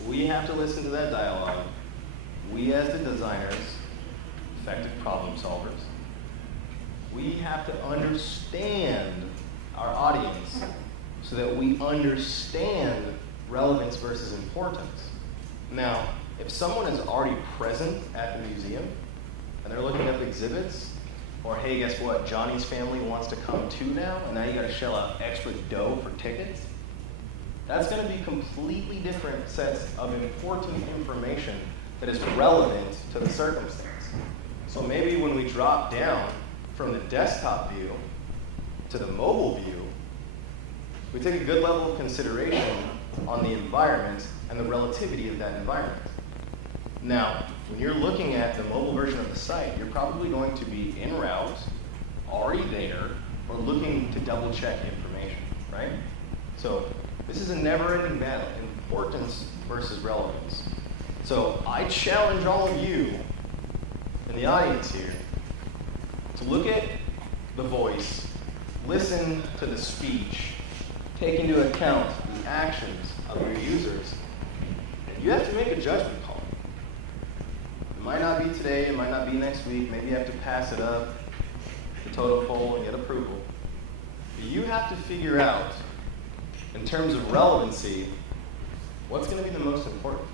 We have to listen to that dialogue. We as the designers, effective problem solvers, we have to understand our audience so that we understand relevance versus importance. Now, if someone is already present at the museum and they're looking up exhibits, or hey, guess what, Johnny's family wants to come too now, and now you gotta shell out extra dough for tickets, that's gonna be completely different sets of important information that is relevant to the circumstance. So maybe when we drop down from the desktop view to the mobile view, we take a good level of consideration on the environment and the relativity of that environment. Now, when you're looking at the mobile version of the site, you're probably going to be en route, already there, or looking to double check information, right? So this is a never-ending battle, importance versus relevance. So I challenge all of you in the audience here to look at the voice, listen to the speech, take into account the actions of your users, and you have to make a judgment call. It might not be today, it might not be next week, maybe you have to pass it up to totem pole and get approval. But you have to figure out, in terms of relevancy, what's going to be the most important.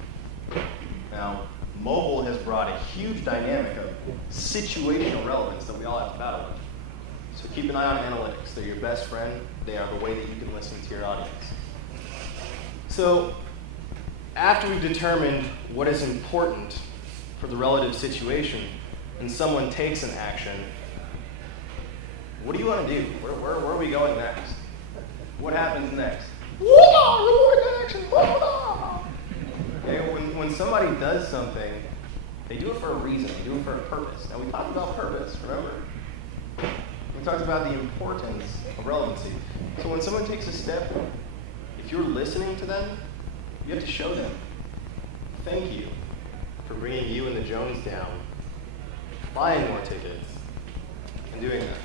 Now, mobile has brought a huge dynamic of situational relevance that we all have to battle with. So keep an eye on analytics. They're your best friend. They are the way that you can listen to your audience. So after we've determined what is important for the relative situation and someone takes an action, what do you want to do? Where are we going next? What happens next? Okay, when somebody does something, they do it for a reason. They do it for a purpose. Now, we talked about purpose, remember? We talked about the importance of relevancy. So when someone takes a step, if you're listening to them, you have to show them. Thank you for bringing you and the Jones down, buying more tickets, and doing that.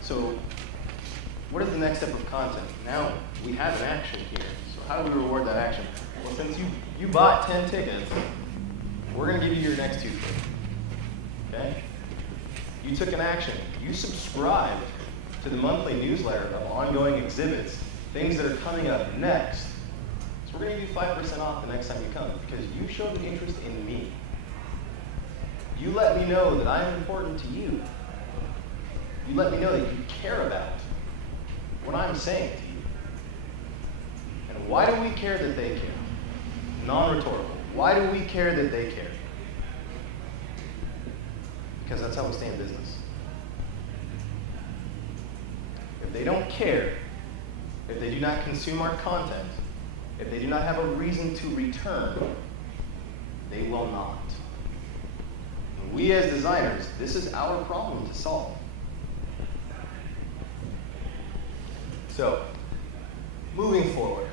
So what is the next step of content? Now we have an action here. So how do we reward that action? Well, since you bought 10 tickets, we're going to give you your next 2 tickets. Okay? You took an action. You subscribed to the monthly newsletter of ongoing exhibits, things that are coming up next. So we're going to give you 5% off the next time you come because you showed an interest in me. You let me know that I'm important to you. You let me know that you care about what I'm saying to you. And why do we care that they care? Non-rhetorical. Why do we care that they care? Because that's how we stay in business. If they don't care, if they do not consume our content, if they do not have a reason to return, they will not. And we as designers, this is our problem to solve. So, moving forward,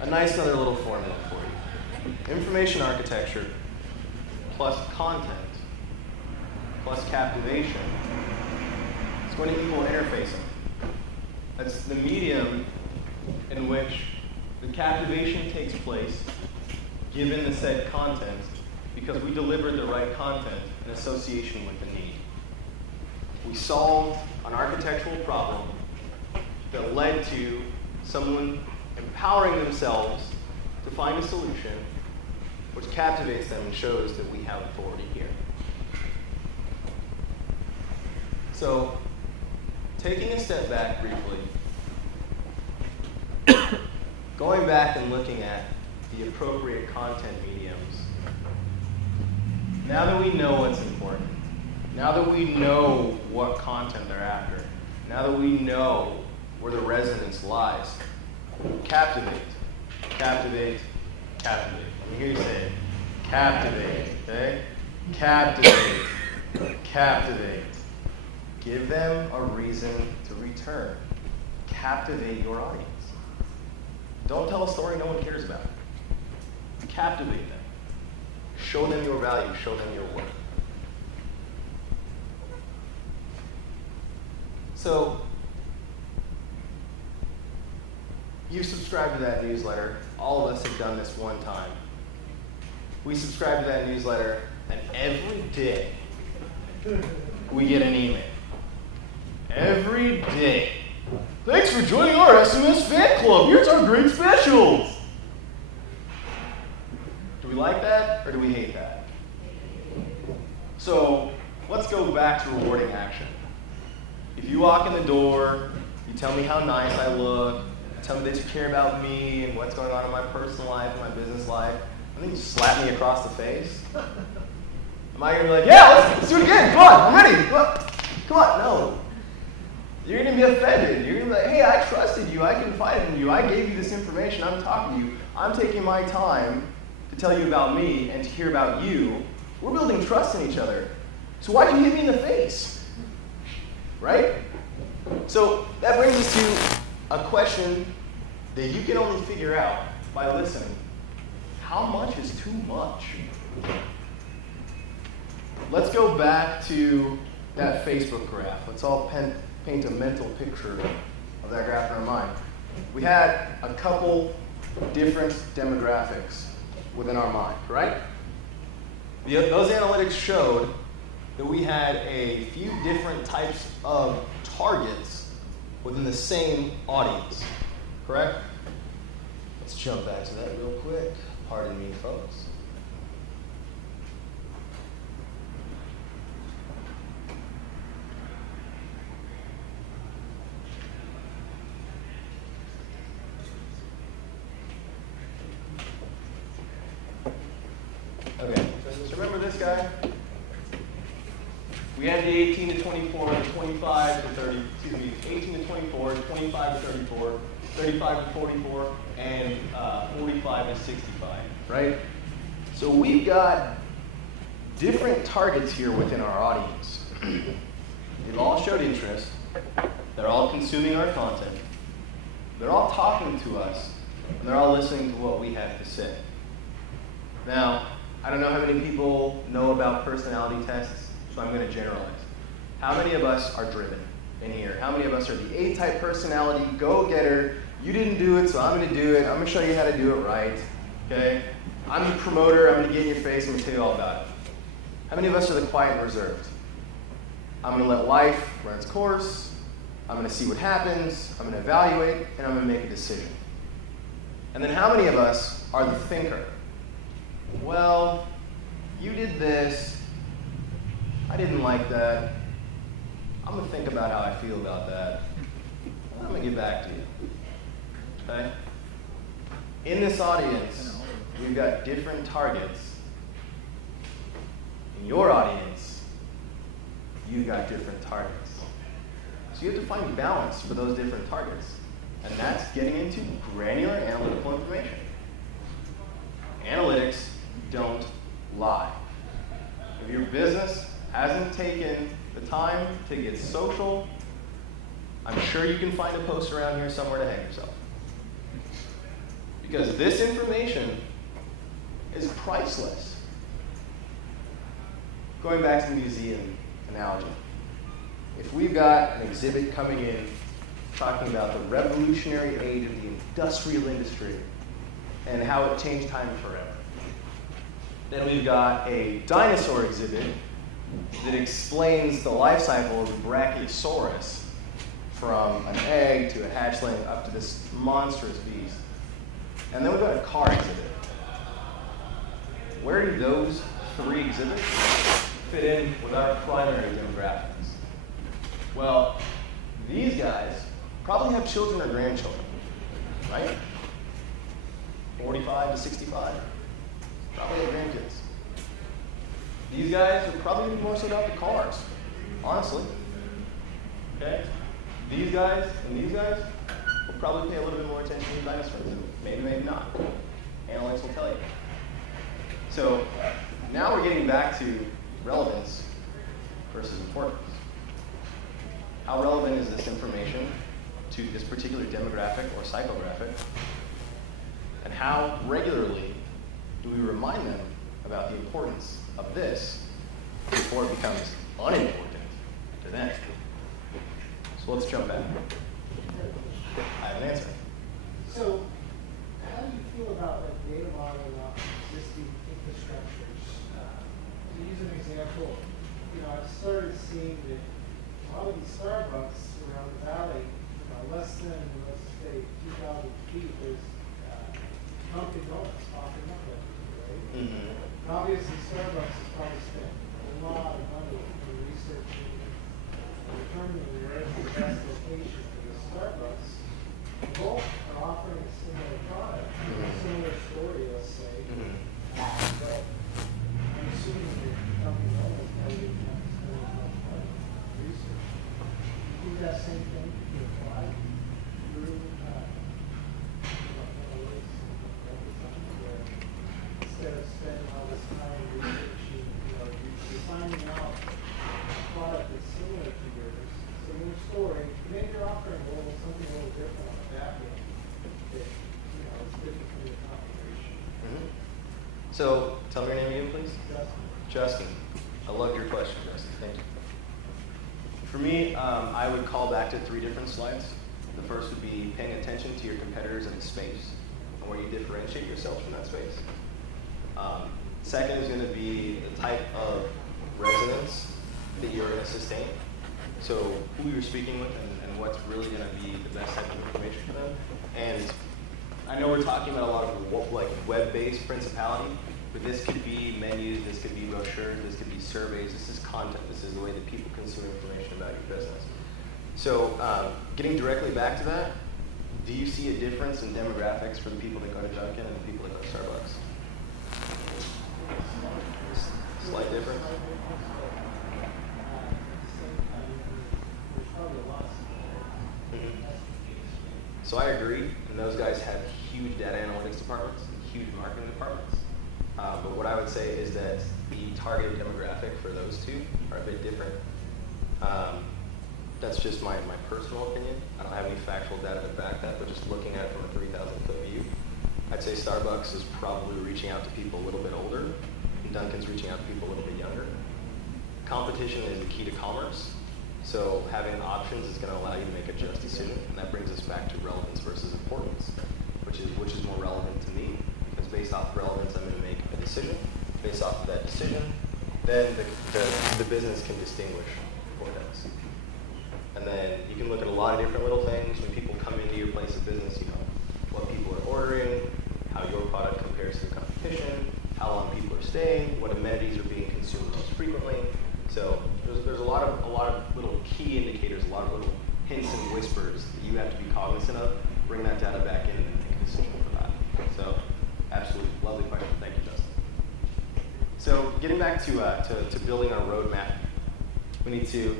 a nice other little formula for you. Information architecture plus content plus captivation is going to equal interfacing. That's the medium in which the captivation takes place given the said content because we delivered the right content in association with the need. We solved an architectural problem that led to someone empowering themselves to find a solution which captivates them and shows that we have authority here. So, taking a step back briefly, going back and looking at the appropriate content mediums, now that we know what's important, now that we know what content they're after, now that we know where the resonance lies, captivate, captivate, captivate. Let me hear you say it. Captivate, okay? Captivate, captivate. Give them a reason to return. Captivate your audience. Don't tell a story no one cares about. Captivate them. Show them your value. Show them your worth. So, you subscribe to that newsletter. All of us have done this one time. We subscribe to that newsletter, and every day we get an email. Every day. Thanks for joining our SMS fan club. Here's our great specials. Do we like that or do we hate that? So let's go back to rewarding action. If you walk in the door, you tell me how nice I look, tell me that you care about me and what's going on in my personal life and my business life, and then you slap me across the face, am I going to be like, yeah, let's do it again, come on, I'm ready, come on, no. You're going to be offended. You're going to be like, hey, I trusted you. I confided in you. I gave you this information. I'm talking to you. I'm taking my time to tell you about me and to hear about you. We're building trust in each other. So why'd you hit me in the face? Right? So that brings us to a question that you can only figure out by listening. How much is too much? Let's go back to that Facebook graph. Let's all paint a mental picture of that graph in our mind. We had a couple different demographics within our mind, right? Those analytics showed that we had a few different types of targets within the same audience, correct? Let's jump back to that real quick. Pardon me, folks. Okay, so remember this guy? We had the 18 to 24, the 25 to 30, 18 to 24, 25 to 34, 35 to 44, and 45 to 65, right? So we've got different targets here within our audience. They've all showed interest. They're all consuming our content. They're all talking to us, and they're all listening to what we have to say. Now, I don't know how many people know about personality tests, so I'm going to generalize. How many of us are driven in here? How many of us are the A-type personality, go-getter, you didn't do it, so I'm going to do it, I'm going to show you how to do it right, okay? I'm the promoter, I'm going to get in your face, I'm going to tell you all about it. How many of us are the quiet and reserved? I'm going to let life run its course, I'm going to see what happens, I'm going to evaluate, and I'm going to make a decision. And then how many of us are the thinker? Well, you did this, I didn't like that, I'm going to think about how I feel about that, and I'm going to get back to you. Okay? In this audience, we've got different targets. In your audience, you've got different targets. So you have to find balance for those different targets. And that's getting into granular analytical information. Analytics don't lie. If your business hasn't taken the time to get social, I'm sure you can find a post around here somewhere to hang yourself. Because this information is priceless. Going back to the museum analogy, if we've got an exhibit coming in talking about the revolutionary age of the industrial industry and how it changed time forever, then we've got a dinosaur exhibit that explains the life cycle of the Brachiosaurus from an egg to a hatchling up to this monstrous beast. And then we've got a car exhibit. Where do those three exhibits fit in with our primary demographics? Well, these guys probably have children or grandchildren, right? 45 to 65. Probably have grandkids. These guys are probably more so about the cars, honestly. Okay? These guys and these guys will probably pay a little bit more attention to dinosaurs. Maybe, maybe not. Analytics will tell you. So now we're getting back to relevance versus importance. How relevant is this information to this particular demographic or psychographic? And how regularly do we remind them about the importance of this before it becomes unimportant to them? So let's jump back. I have an answer. So, how do you feel about like data modeling off existing infrastructures? To use an example, I've started seeing that a lot of these Starbucks around the valley, less than, let's say, 2,000 feet, there's Dunkin' Donuts popping up everywhere, right? Mm-hmm. And obviously, Starbucks has probably spent a lot of money in researching and determining where is the best location for the Starbucks. Both are offering a similar product, a similar story, let's say. But I'm assuming that Dunkin' Donuts probably didn't have to spend as much money on research. Do you think that same thing could be applied through analytics and where instead of spending all this time researching, you're finding out story, maybe you're offering something a little different on the back end that, is different from your competition. So, tell me your name again, please. Justin. Justin. I love your question, Justin. Thank you. For me, I would call back to 3 different slides. The first would be paying attention to your competitors in the space and where you differentiate yourself from that space. Second is going to be the type of resonance that you're going to sustain. So who you're speaking with and what's really going to be the best type of information for them. And I know we're talking about a lot of like web-based principality, but this could be menus, this could be brochures, this could be surveys, this is content, this is the way that people consume information about your business. So getting directly back to that, do you see a difference in demographics for the people that go to Dunkin' and the people that go to Starbucks? Slight difference? So I agree, and those guys have huge data analytics departments, huge marketing departments. But what I would say is that the target demographic for those two are a bit different. That's just my personal opinion. I don't have any factual data to back that, but just looking at it from a 3,000-foot view, I'd say Starbucks is probably reaching out to people a little bit older, and Dunkin's reaching out to people a little bit younger. Competition is the key to commerce, so having options is going to allow you to make a just decision, and that brings us back to relevance versus importance, which is more relevant to me, because based off of relevance, I'm going to make a decision. Based off of that decision, then the business can distinguish for those. And then you can look at a lot of different little things. When people come into your place of business, you know what people are ordering, how your product compares to the competition, how long people are staying, what amenities are being consumed most frequently. So there's a lot of little key indicators, a lot of little hints and whispers that you have to be cognizant of. Bring that data back in and make a decision for that. So absolutely, lovely question. Thank you, Justin. So getting back to building our roadmap, we need to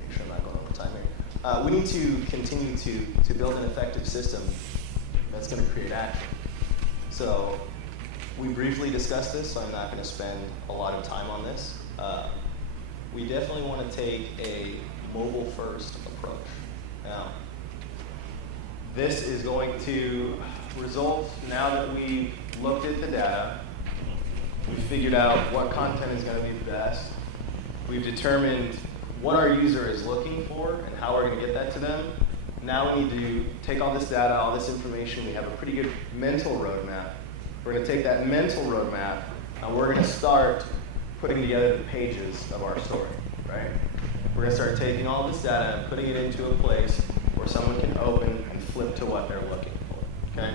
make sure I'm not going over time here. We need to continue to build an effective system that's going to create action. So we briefly discussed this, so I'm not going to spend a lot of time on this. We definitely want to take a mobile-first approach. Now, this is going to result, now that we've looked at the data, we've figured out what content is going to be best, we've determined what our user is looking for and how we're going to get that to them. Now we need to take all this data, all this information, we have a pretty good mental roadmap. We're going to take that mental roadmap and we're going to start putting together the pages of our story, right? We're going to start taking all this data and putting it into a place where someone can open and flip to what they're looking for, okay?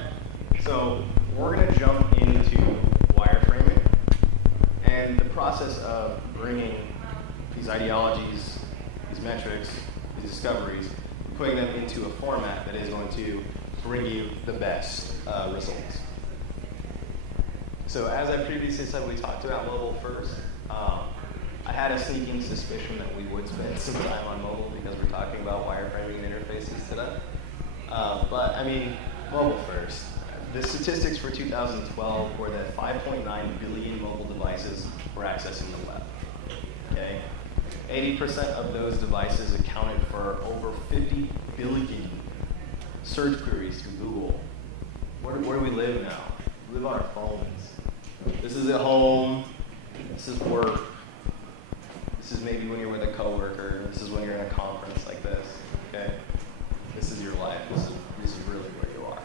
So we're going to jump into wireframing and the process of bringing these ideologies, these metrics, these discoveries, putting them into a format that is going to bring you the best results. So as I previously said, we talked about mobile first. I had a sneaking suspicion that we would spend some time on mobile because we're talking about wireframing and interfaces today. But I mean, mobile first. The statistics for 2012 were that 5.9 billion mobile devices were accessing the web. Okay, 80% of those devices accounted for over 50 billion search queries through Google. Where do we live now? We live on our phones. This is at home. This is work. This is maybe when you're with a coworker. This is when you're in a conference like this. Okay, this is your life. This is really where you are.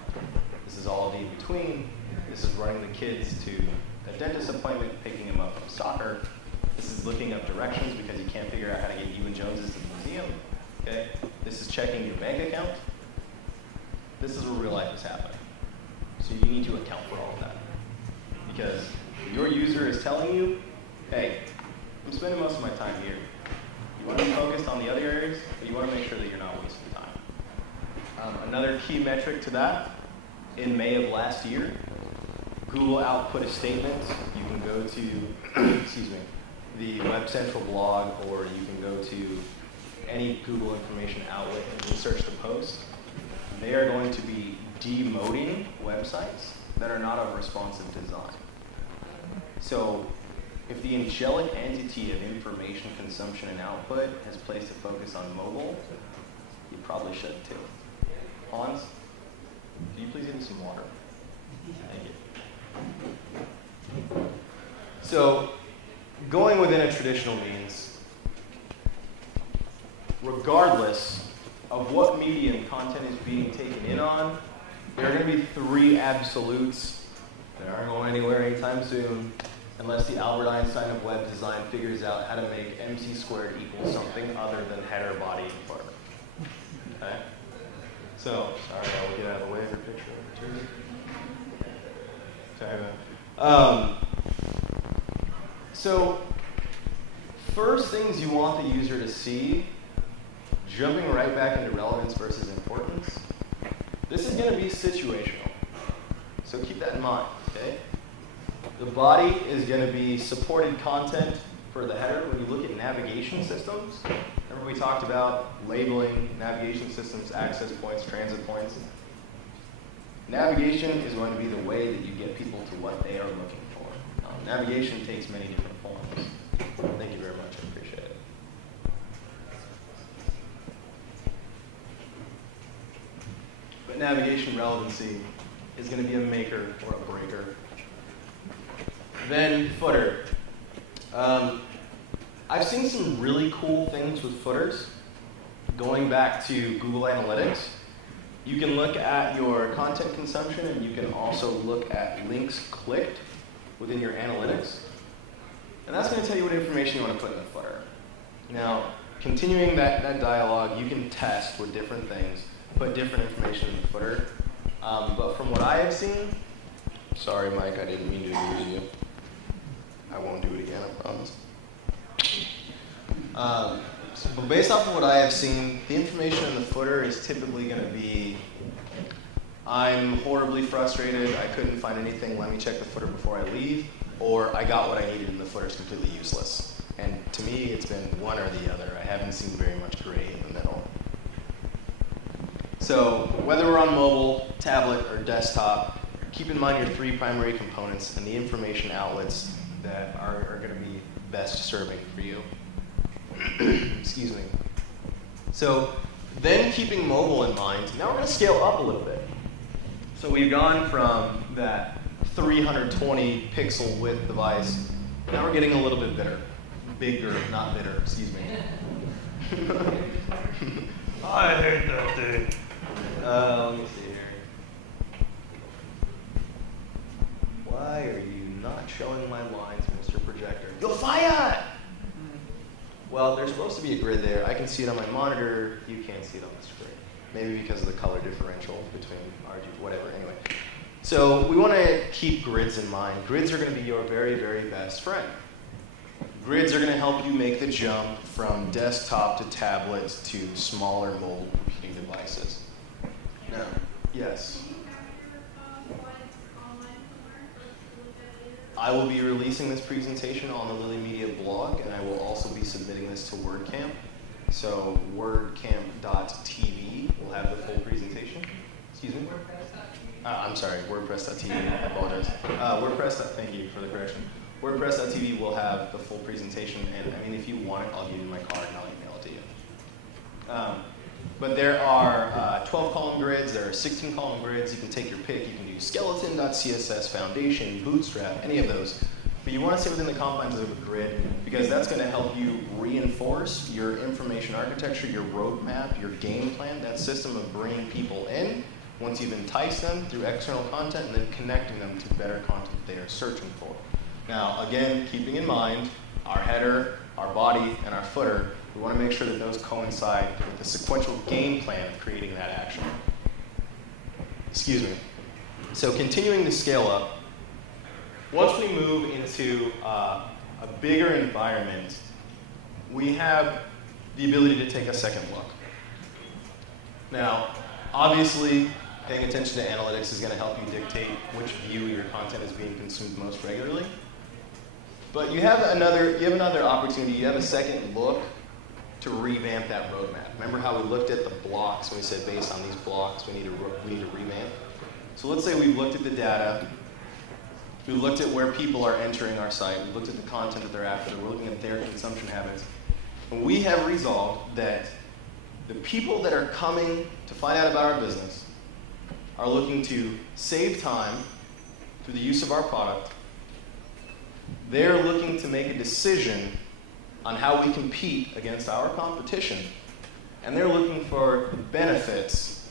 This is all of the in between. This is running the kids to a dentist appointment, picking them up from soccer. This is looking up directions because you can't figure out how to get you and Joneses to the museum. Okay, this is checking your bank account. This is where real life is happening. So you need to account for all of that. Because your user is telling you, hey, I'm spending most of my time here. You want to be focused on the other areas, but you want to make sure that you're not wasting time. Another key metric to that, in May of last year, Google output a statement. You can go to, excuse me, the Web Central blog, or you can go to any Google information outlet and search the post. They are going to be demoting websites that are not of responsive design. So if the angelic entity of information consumption and output has placed a focus on mobile, probably should too. Hans, could you please give me some water? Thank you. So, going within a traditional means, regardless of what medium content is being taken in on, there are going to be 3 absolutes that aren't going anywhere anytime soon, unless the Albert Einstein of web design figures out how to make MC squared equal something other than header, body, and footer. Okay? So, sorry, I will get out of the way of your picture. Sorry about it. So, first things you want the user to see, jumping right back into relevance versus importance, this is going to be situational. So keep that in mind, okay? The body is going to be supported content for the header. When you look at navigation systems, remember we talked about labeling, navigation systems, access points, transit points. Navigation is going to be the way that you get people to what they are looking for. Navigation takes many different forms. Thank you very much, I appreciate it. But navigation relevancy is going to be a maker or a breaker. Then footer. I've seen some really cool things with footers. Going back to Google Analytics, you can look at your content consumption and you can also look at links clicked within your analytics. And that's going to tell you what information you want to put in the footer. Now, continuing that dialogue, you can test with different things, put different information in the footer. But from what I have seen, sorry Mike, I didn't mean to abuse you. I won't do it again, I promise. But based off of what I have seen, the information in the footer is typically going to be, I'm horribly frustrated, I couldn't find anything, let me check the footer before I leave, or I got what I needed and the footer is completely useless. And to me, it's been one or the other. I haven't seen very much gray in the middle. So whether we're on mobile, tablet, or desktop, keep in mind your 3 primary components and the information outlets that are going to be best serving for you. Excuse me. So then keeping mobile in mind, now we're going to scale up a little bit. So we've gone from that 320 pixel width device, now we're getting a little bit bigger, not bitter, excuse me. I hate that thing. Let me see here. Why are you not showing my lines, Mr. Projector? You're fired! Well, there's supposed to be a grid there. I can see it on my monitor. You can't see it on the screen. Maybe because of the color differential between RGB, whatever. Anyway, so we want to keep grids in mind. Grids are going to be your very, very best friend. Grids are going to help you make the jump from desktop to tablets to smaller mobile computing devices. Now, yes. I will be releasing this presentation on the Lily Media blog, and I will also be submitting this to WordCamp. So wordcamp.tv will have the full presentation. Excuse me? I'm sorry, WordPress.tv. I apologize. Thank you for the correction. WordPress.tv will have the full presentation, and I mean, if you want it, I'll give you my card and I'll email it to you. But there are 12-column grids, there are 16-column grids. You can take your pick. You can do skeleton.css, foundation, bootstrap, any of those. But you want to stay within the confines of a grid because that's going to help you reinforce your information architecture, your roadmap, your game plan, that system of bringing people in once you've enticed them through external content and then connecting them to better content they are searching for. Now, again, keeping in mind our header, our body, and our footer, we want to make sure that those coincide with the sequential game plan of creating that action. Excuse me. So continuing to scale up, once we move into a bigger environment, we have the ability to take a second look. Now, obviously, paying attention to analytics is going to help you dictate which view your content is being consumed most regularly. But you have another opportunity. You have a second look to revamp that roadmap. Remember how we looked at the blocks and we said based on these blocks we need to revamp? So let's say we've looked at the data, we looked at where people are entering our site, we looked at the content that they're after, we're looking at their consumption habits, and we have resolved that The people that are coming to find out about our business are looking to save time through the use of our product. They're looking to make a decision on how we compete against our competition. And they're looking for the benefits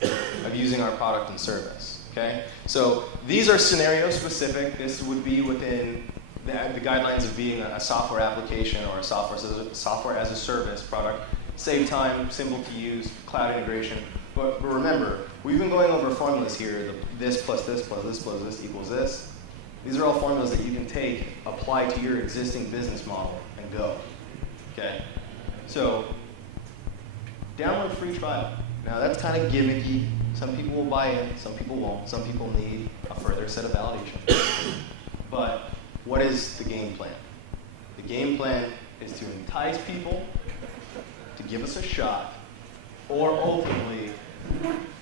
of using our product and service. Okay? So these are scenario specific. This would be within the guidelines of being a software application or a software as a service product. Save time, simple to use, cloud integration. But remember, we've been going over formulas here. This plus this plus this plus this equals this. These are all formulas that you can take, apply to your existing business model, and go. Okay? So, download free trial. Now that's kind of gimmicky. Some people will buy in, some people won't. Some people need a further set of validation. But what is the game plan? The game plan is to entice people to give us a shot, or ultimately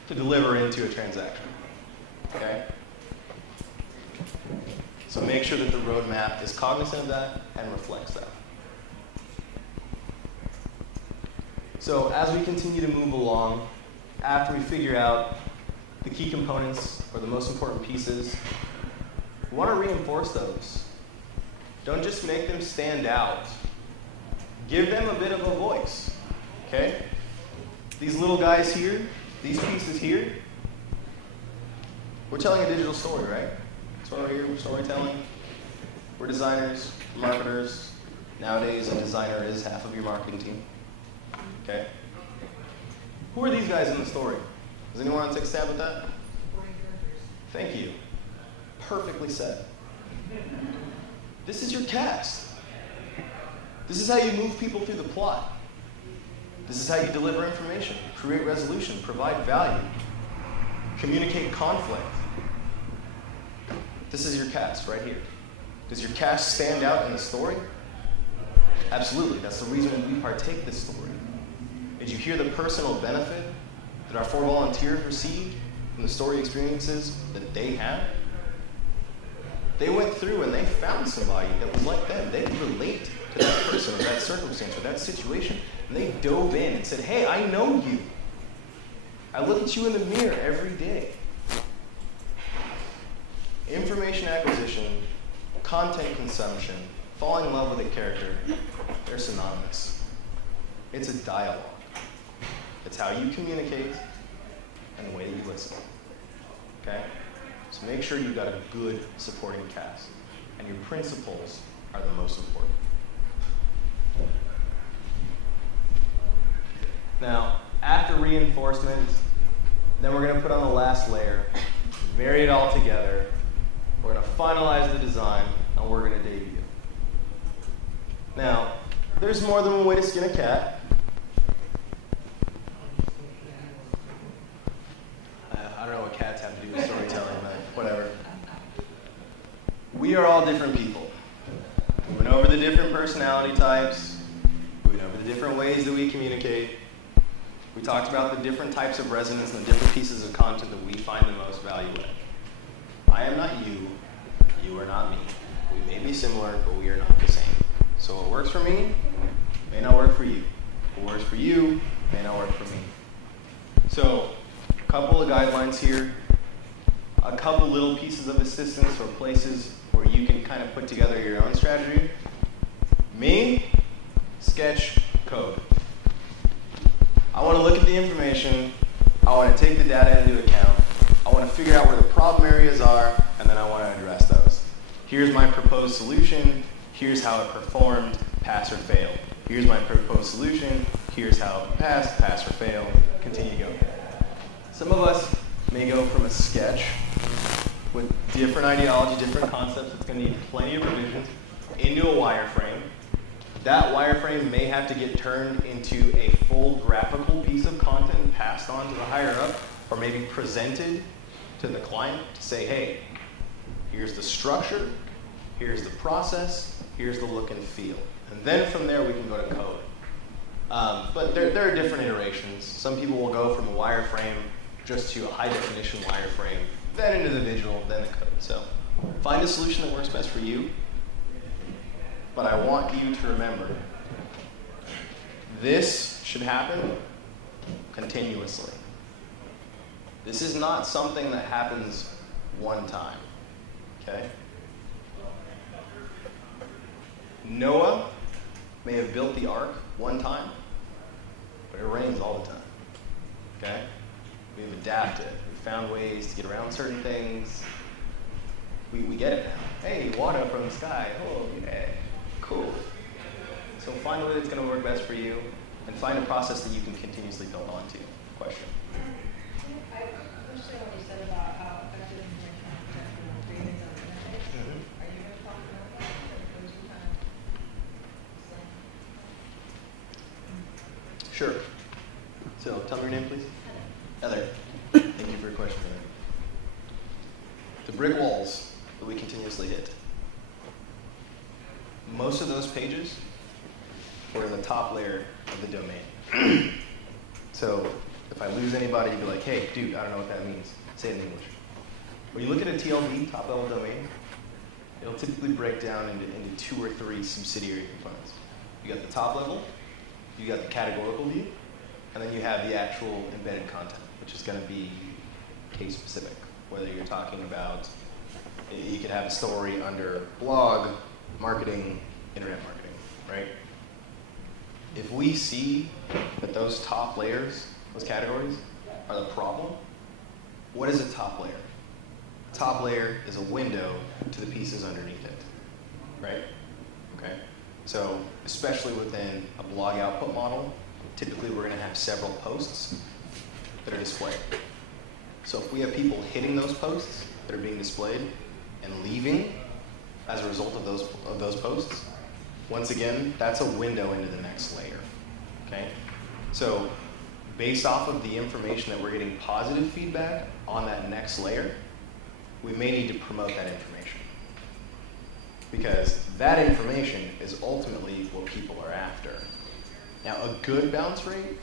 to deliver into a transaction. Okay? So make sure that the roadmap is cognizant of that and reflects that. So as we continue to move along, after we figure out the key components or the most important pieces, we want to reinforce those. Don't just make them stand out. Give them a bit of a voice. Okay? These little guys here, these pieces here, we're telling a digital story, right? That's why we're here, we're storytelling. We're designers, marketers. Nowadays, a designer is half of your marketing team. Okay? Who are these guys in the story? Does anyone want to take a stab at that? Thank you. Perfectly said. This is your cast. This is how you move people through the plot. This is how you deliver information, create resolution, provide value, communicate conflict. This is your cast right here. Does your cast stand out in the story? Absolutely. That's the reason we partake this story. Did you hear the personal benefit that our 4 volunteers received from the story experiences that they had? They went through and they found somebody that was like them. They could relate to that person or that circumstance or that situation. And they dove in and said, hey, I know you. I look at you in the mirror every day. Information acquisition, content consumption, falling in love with a character, they're synonymous. It's a dialogue. It's how you communicate and the way that you listen. Okay? So make sure you've got a good supporting cast. And your principles are the most important. Now, after reinforcement, then we're going to put on the last layer, marry it all together. We're going to finalize the design, and we're going to debut. Now, there's more than one way to skin a cat. I don't know what cats have to do with storytelling, but whatever. We are all different people. We went over the different personality types. We went over the different ways that we communicate. We talked about the different types of resonance and the different pieces of content that we find the most value in. I am not you. You are not me. We may be similar, but we are not the same. So what works for me may not work for you. What works for you may not work for me. So a couple of guidelines here. A couple little pieces of assistance or places where you can kind of put together your own strategy. Me, sketch, code. I want to look at the information. I want to take the data into account. I want to figure out where the problem areas are, and then I want to address those. Here's my proposed solution. Here's how it performed, pass or fail. Here's my proposed solution. Here's how it passed, pass or fail. Continue going. Some of us may go from a sketch with different ideology, different concepts. It's going to need plenty of revisions into a wireframe. That wireframe may have to get turned into a full graphical piece of content and passed on to the higher up, or maybe presented to the client to say, hey, here's the structure, here's the process, here's the look and feel. And then from there we can go to code. But there are different iterations. Some people will go from a wireframe just to a high definition wireframe, then into the visual, then the code. So find a solution that works best for you. But I want you to remember, this should happen continuously. This is not something that happens one time, okay? Noah may have built the ark one time, but it rains all the time, okay? We've adapted. We've found ways to get around certain things. We get it now. Hey, water from the sky. Oh, yeah, cool. So find a way that's going to work best for you, and find a process that you can continuously build onto. Question? I understand what you said about how effective information architecture will create its own interface. Are you going to talk about that, or was you kind of saying? Sure. So tell me your name, please. Heather. Thank you for your question, Heather. The brick walls that we continuously hit. Most of those pages were in the top layer of the domain. So if I lose anybody, you'd be like, hey, dude, I don't know what that means. Say it in English. When you look at a TLD, top level domain, it'll typically break down into 2 or 3 subsidiary components. You got the top level, you got the categorical view, and then you have the actual embedded content, which is going to be case specific. Whether you're talking about, you could have a story under blog, marketing, internet marketing, right? If we see that those top layers, those categories, are the problem, what is a top layer? A top layer is a window to the pieces underneath it, right? Okay. So especially within a blog output model, typically we're going to have several posts that are displayed. So if we have people hitting those posts that are being displayed and leaving as a result of those posts, once again, that's a window into the next layer. Okay? So based off of the information that we're getting positive feedback on that next layer, we may need to promote that information. Because that information is ultimately what people are after. Now, a good bounce rate,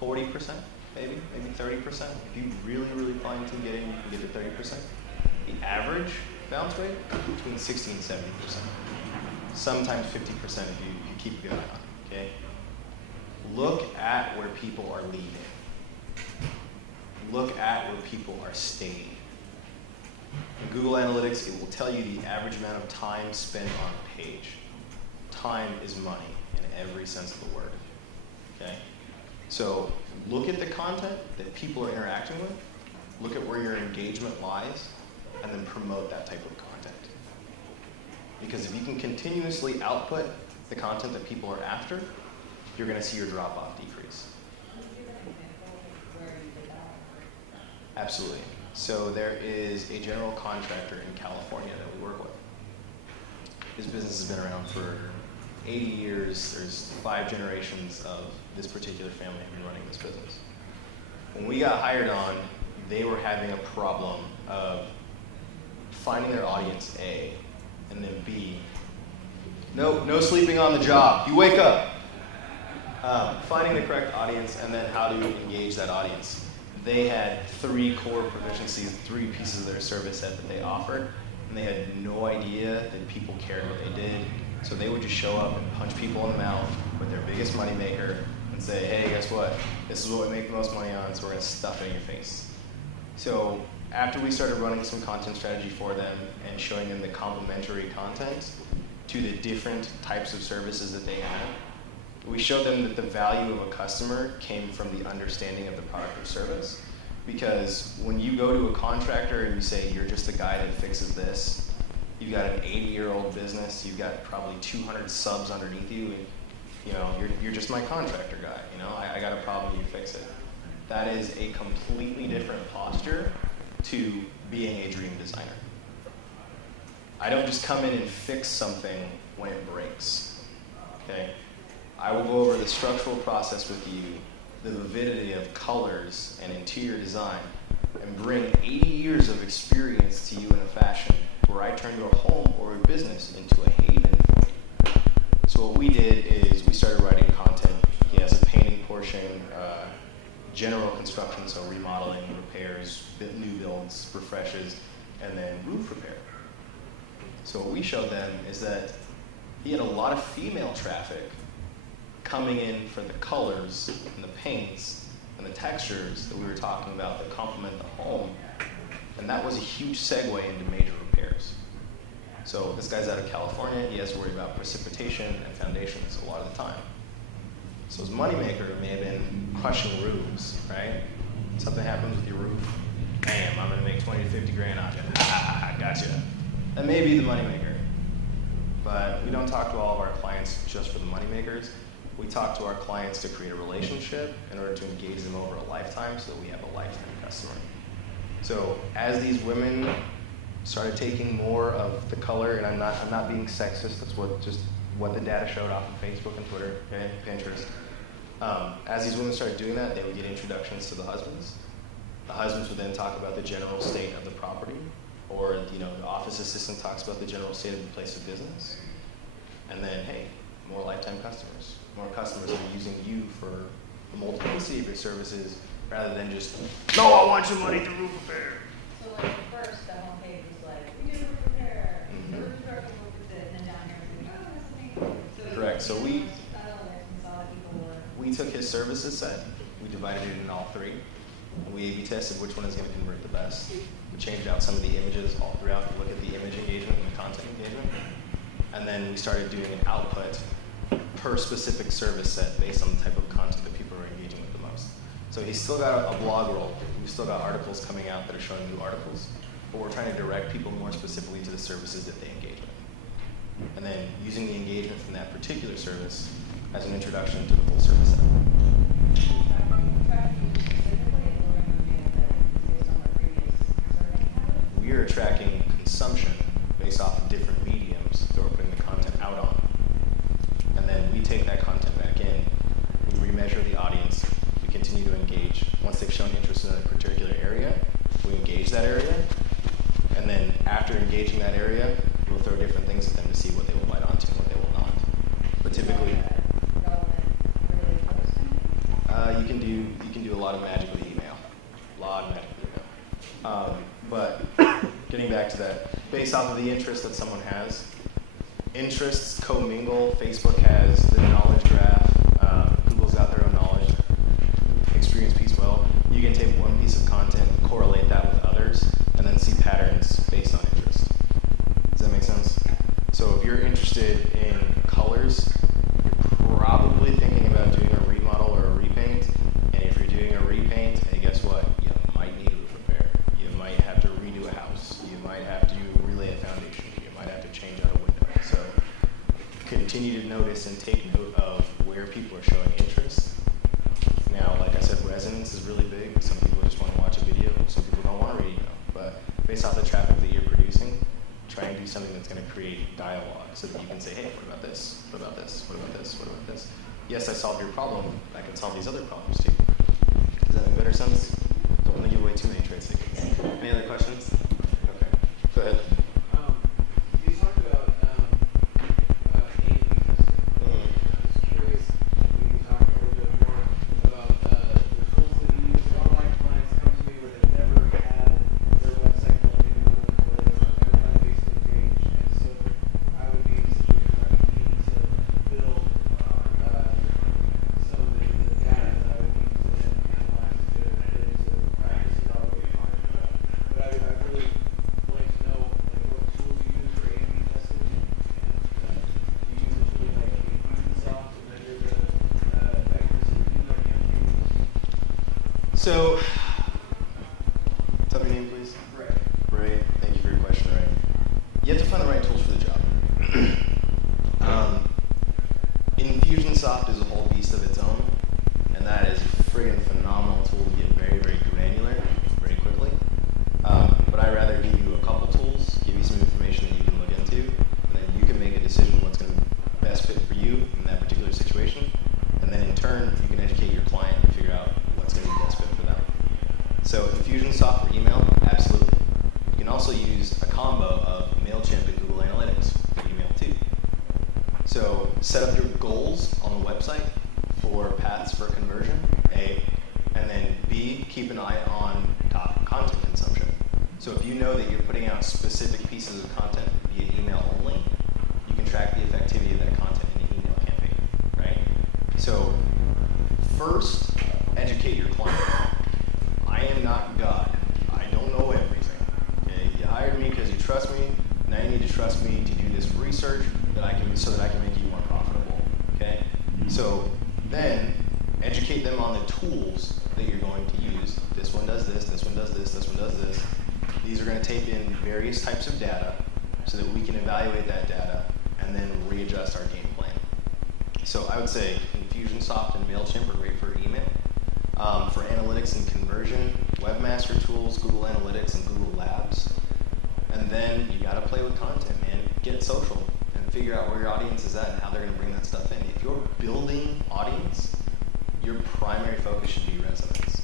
40%, maybe 30%. If you really, really fine tune getting, you can get to 30%. The average bounce rate, between 60 and 70%. Sometimes 50% if you keep a good eye on it, okay? Look at where people are leaving. Look at where people are staying. In Google Analytics, it will tell you the average amount of time spent on a page. Time is money in every sense of the word, okay? So look at the content that people are interacting with, look at where your engagement lies, and then promote that type of content. Because if you can continuously output the content that people are after, you're going to see your drop-off decrease. Absolutely. So there is a general contractor in California that we work with. His business has been around for 80 years. There's 5 generations of this particular family have been running this business. When we got hired on, they were having a problem of finding their audience A, and then B. No sleeping on the job. You wake up. Finding the correct audience, and then how to engage that audience. They had 3 core proficiencies, 3 pieces of their service set that they offered, and they had no idea that people cared what they did. So they would just show up and punch people in the mouth with their biggest moneymaker and say, hey, guess what? This is what we make the most money on, so we're going to stuff it in your face. So after we started running some content strategy for them and showing them the complementary content to the different types of services that they had, we showed them that the value of a customer came from the understanding of the product or service. Because when you go to a contractor and you say, you're just a guy that fixes this, you've got an 80-year-old business, you've got probably 200 subs underneath you, and you're just my contractor guy. I got a problem, you fix it. That is a completely different posture to being a dream designer. I don't just come in and fix something when it breaks, okay? I will go over the structural process with you, the vividity of colors and interior design, and bring 80 years of experience to you in a fashion where I turn your home or a business into a haven for you. So what we did is we started writing content. He has a painting portion, general construction, so remodeling, repairs, new builds, refreshes, and then roof repair. So what we showed them is that he had a lot of female traffic coming in for the colors and the paints and the textures that we were talking about that complement the home. And that was a huge segue into major repairs. So this guy's out of California. He has to worry about precipitation and foundations a lot of the time. So his moneymaker may have been crushing roofs, right? Something happens with your roof. Bam, I'm going to make 20 to 50 grand on you. Ha, gotcha. That may be the moneymaker. But we don't talk to all of our clients just for the moneymakers. We talk to our clients to create a relationship in order to engage them over a lifetime so that we have a lifetime customer. So as these women started taking more of the color, and I'm not being sexist, that's what the data showed off of Facebook and Twitter and Pinterest. As these women started doing that, they would get introductions to the husbands. The husbands would then talk about the general state of the property, or the office assistant talks about the general state of the place of business. And then, hey, more lifetime customers. More customers that are using you for the multiplicity of your services rather than just, no, I want your money to roof repair. So like at first, the homepage was like, we do roof repair, the roof repair can work with it, and then down here it's like, oh, that's something. So Correct. So we saw that people were. took his services set, we divided it in all three, and we A/B tested which one is going to convert the best. We changed out some of the images all throughout to look at the image engagement and the content engagement. And then we started doing an output per specific service set based on the type of content that people are engaging with the most. So he's still got a blog roll. We've still got articles coming out that are showing new articles, but we're trying to direct people more specifically to the services that they engage with. And then using the engagement from that particular service as an introduction to the full service set. We are tracking consumption based off of different mediums that we're putting the content out on. And then we take that content back in, we remeasure the audience, we continue to engage. Once they've shown interest in a particular area, we engage that area. And then after engaging that area, we'll throw different things at them to see what they will bite onto and what they will not. But typically, you can do a lot of magic with email. A lot of magic with email. But getting back to that, based off of the interest that someone has, interests commingle. Facebook has the knowledge graph. Google's got their own knowledge experience piece. Well, you can take one piece of content, correlate that with others, and then see patterns based on interest. Does that make sense? So if you're interested in colors, you're probably thinking about doing a remodel or a repaint. And if you're doing a repaint, hey, guess what? You might need a roof repair. You might have to redo a house. You might have to relay a foundation. You might have to change out a window. So continue to notice and take note of where people are showing interest. Now, like I said, resonance is really big. Some people just want to watch a video. Some people don't want to read email. But based off the traffic that you're producing, try and do something that's going to create dialogue so that you can say, hey, what about this? What about this? What about this? What about this? Yes, I solved your problem. I can solve these other problems too. Does that make better sense? Don't want to give away too many trade secrets. Any other questions? Okay. Go ahead. You talked about A/B testing. I was curious if you could talk a little bit more about the tools that you use. A lot of my clients come to me where they've never had their website loaded or they've never had a Facebook page, and so I would be in a situation where I would need to build some of the data that I would need to then analyze to put into practice about what you're talking about. But I'd really like to know what tools you use for A/B testing, and do you use a tool like Infusionsoft to measure the accuracy of email campaigns? So, tell me your name, please. Right. Ray, thank you for your question, Ray. You have to find the right tools for the job. Infusionsoft is a whole beast of its own, and that is a friggin' phenomenal tool to get very, very granular very quickly. But I'd rather give you a couple tools, give you some information that you can look into, and then you can make a decision what's going to best fit for you in that particular situation. And then in turn, you can educate your client and figure out what's going to be best fit for them. So Infusionsoft for email, absolutely. You can also use a combo of MailChimp and Google Analytics for email too. So set up your goals on the website for paths for conversion, A, and then B, keep an eye on top content consumption. So if you know that you're putting out specific pieces of content via email only, you can track the effectivity of that content in the email campaign, right? So So then educate them on the tools that you're going to use. This one does this one does this one does this. These are going to take in various types of data so that we can evaluate that data and then readjust our game plan. So I would say Infusionsoft and MailChimp are great for email. For analytics and conversion, Webmaster Tools, Google Analytics, and Google Labs. And then you got to play with content, man. Get social and figure out where your audience is at and how they're going to bring that stuff in. If you're building audience, your primary focus should be resonance.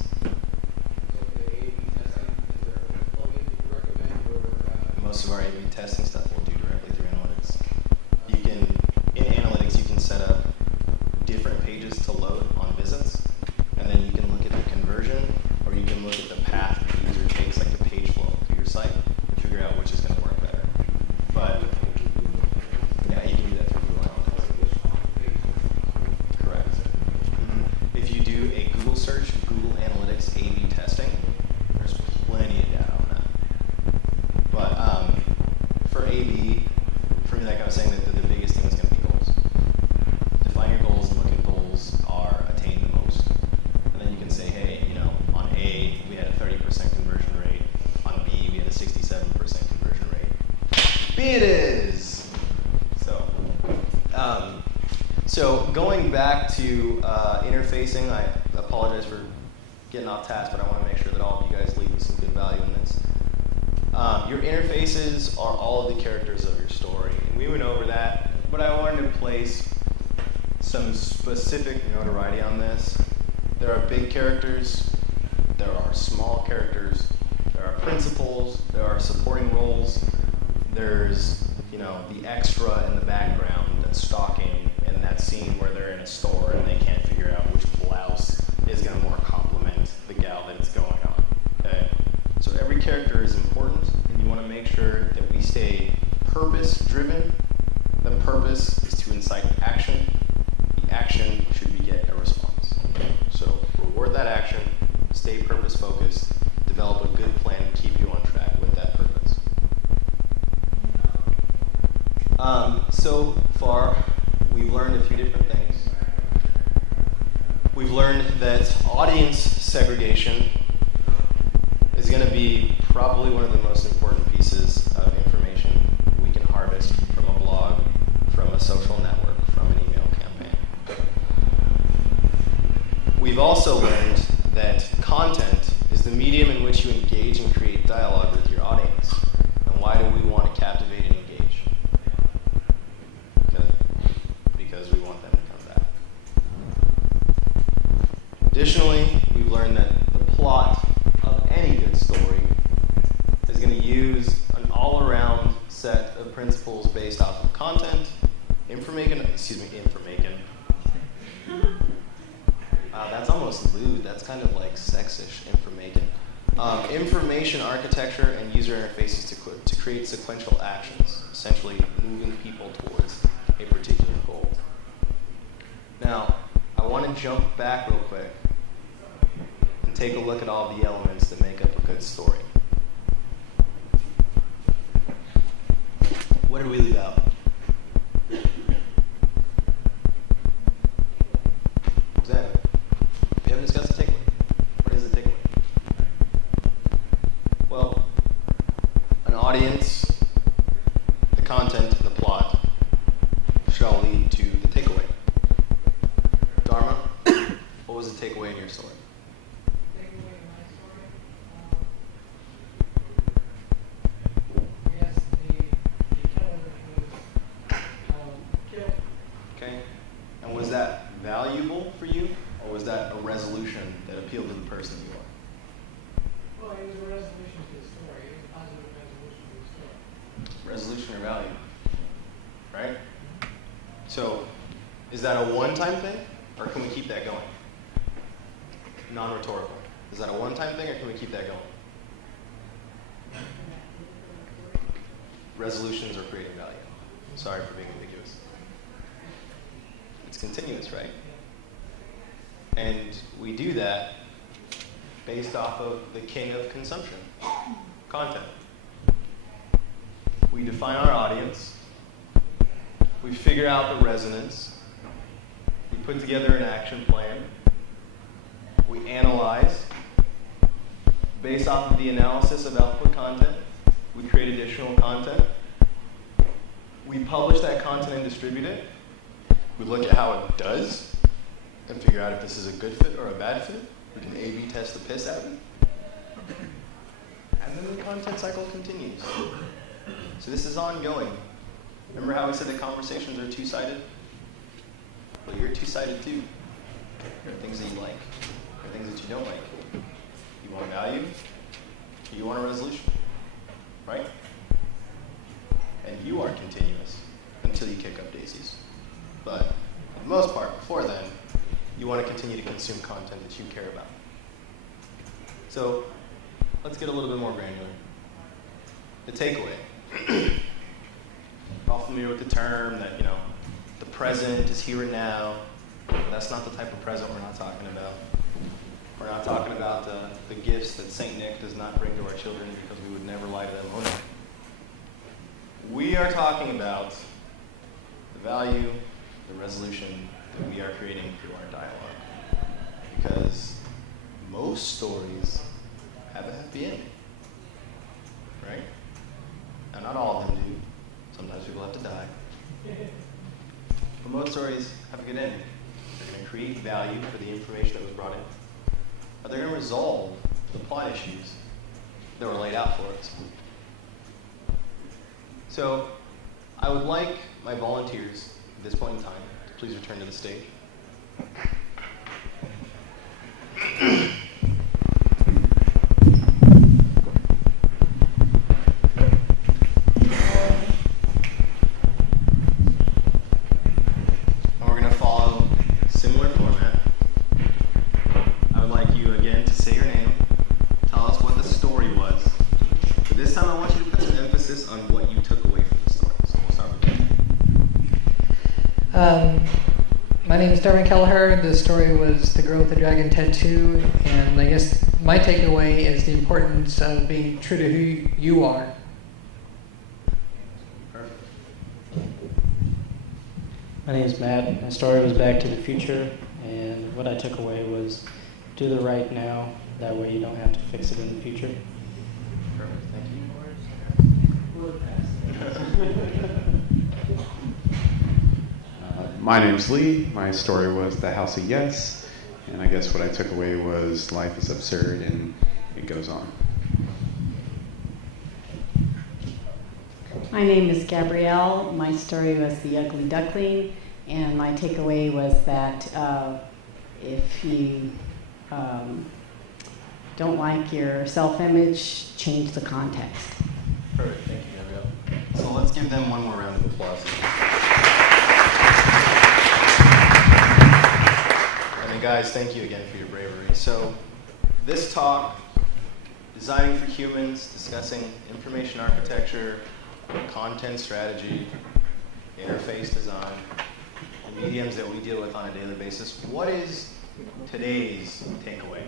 Most of our A/B testing stuff we'll do directly through analytics. You can, in analytics, you can set up different pages to load on visits, and then you can look at the conversion, or you can look at the path the user takes, like the page flow through your site, and figure out which is going to work better. But yeah, you can do that through Google Analytics. Correct. If you do a Google search, Google Analytics A/B testing, there's plenty of data on that. But for A/B, for me, like I was saying, that the biggest thing is going to be goals. Define your goals and look at goals are attained the most. And then you can say, hey, you know, on A, we had a 30% conversion rate. On B, we had a 67% conversion rate. B it is! So going back to interfacing, I apologize for getting off task, but I want to make sure that all of you guys leave with some good value in this. Your interfaces are all of the characters of your story. And we went over that, but I wanted to place some specific notoriety on this. There are big characters, there are small characters, there are principals, there are supporting roles, there's, you know, the extra in the background that's stalking in that scene where they're in a store and they can't figure out which blouse is going to more complement the gal that it's going on. Okay? So every character is important, and you want to make sure that we stay purpose-driven. The purpose is to incite action. The action should beget a response. So reward that action, stay purpose-focused, develop a good plan to keep you on track with that purpose. So far, we've learned a few different things. We've learned that audience segregation is going to be probably one of the most important pieces of information we can harvest from a blog, from a social network, from an email campaign. We've also learned that content is the medium in which you engage and create dialogue with your audience. And why do we want to captivate and engage? Because we want them to come back. Additionally, we've learned that the plot of any good story is going to use an all-around set of principles based off of content, information. That's almost lewd. That's kind of like sexish, information. Information architecture and user interfaces to create sequential actions, essentially moving people towards a particular goal. Now, I want to jump back real quick and take a look at all the elements that make up a good story. What did we leave out? Exactly. We haven't discussed the takeaway. What is the takeaway? Well, an audience, the content, the plot shall lead to the takeaway. Dharma, what was the takeaway in your story? Takeaway in my story, yes, the killer was killed. Okay. And was that valuable for you, or was that a resolution that appealed to the person you are? Well, it was a resolution to the story. It was a positive resolution to the story. Resolution or value, right? So, is that a one-time thing, or can we keep that going? Non-rhetorical. Is that a one-time thing, or can we keep that going? Resolutions are creating value. Sorry for being ambiguous. It's continuous, right? And we do that based off of the king of consumption, content. We define our audience. We figure out the resonance. We put together an action plan. We analyze. Based off of the analysis of output content, we create additional content. We publish that content and distribute it. We look at how it does and figure out if this is a good fit or a bad fit. We can A/B test the piss out of it. And then the content cycle continues. So this is ongoing. Remember how we said that conversations are two-sided? Well, you're two-sided too. There are things that you like. There are things that you don't like. You want value, you want a resolution, right? And you are continuous until you kick up daisies. But for the most part, before then, you want to continue to consume content that you care about. So let's get a little bit more granular. The takeaway. All familiar with the term that, the present is here and now. That's not the type of present we're not talking about. We're not talking about the gifts that St. Nick does not bring to our children because we would never lie to them. Oh, no. We are talking about the value, the resolution that we are creating through our dialogue. Because most stories have a happy ending, right? Now, not all of them do. Sometimes people have to die. But most stories have a good ending. They're going to create value for the information that was brought in. But they're going to resolve the plot issues that were laid out for us. So I would like my volunteers at this point in time to please return to the stage. My name is Darwin Kelleher. The story was The Girl with the Dragon Tattoo, and I guess my takeaway is the importance of being true to who you are. Perfect. My name is Matt. My story was Back to the Future, and what I took away was do the right now. That way you don't have to fix it in the future. Perfect. Thank you. My name's Lee. My story was The House of Yes. And I guess what I took away was life is absurd and it goes on. My name is Gabrielle. My story was The Ugly Duckling, and my takeaway was that if you don't like your self-image, change the context. Perfect. Thank you, Gabrielle. So let's give them one more round of applause. And guys, thank you again for your bravery. So this talk, Designing for Humans, discussing information architecture, content strategy, interface design, the mediums that we deal with on a daily basis. What is today's takeaway?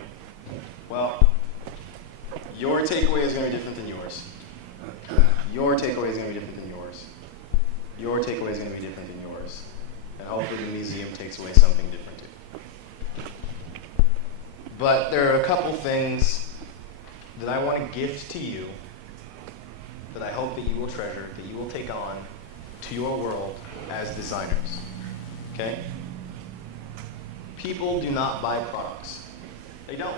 Well, your takeaway is going to be different than yours. Your takeaway is going to be different than yours. Your takeaway is going to be different than yours. And hopefully the museum takes away something different too. But there are a couple things that I want to gift to you that I hope that you will treasure, that you will take on to your world as designers. Okay? People do not buy products. They don't.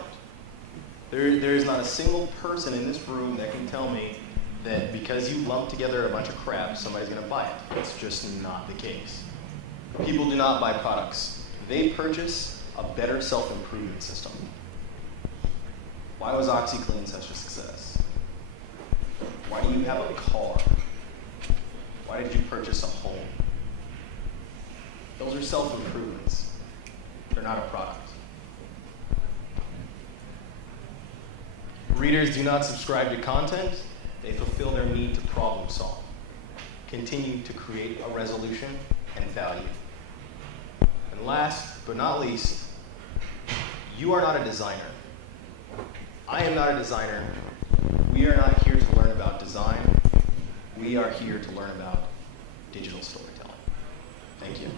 There is not a single person in this room that can tell me that because you lump together a bunch of crap, somebody's going to buy it. That's just not the case. People do not buy products. They purchase a better self-improvement system. Why was OxyClean such a success? Why do you have a car? Why did you purchase a home? Those are self-improvements. They're not a product. Readers do not subscribe to content. They fulfill their need to problem solve. Continue to create a resolution and value. And last but not least, you are not a designer. I am not a designer. We are not here to learn about design. We are here to learn about digital storytelling. Thank you.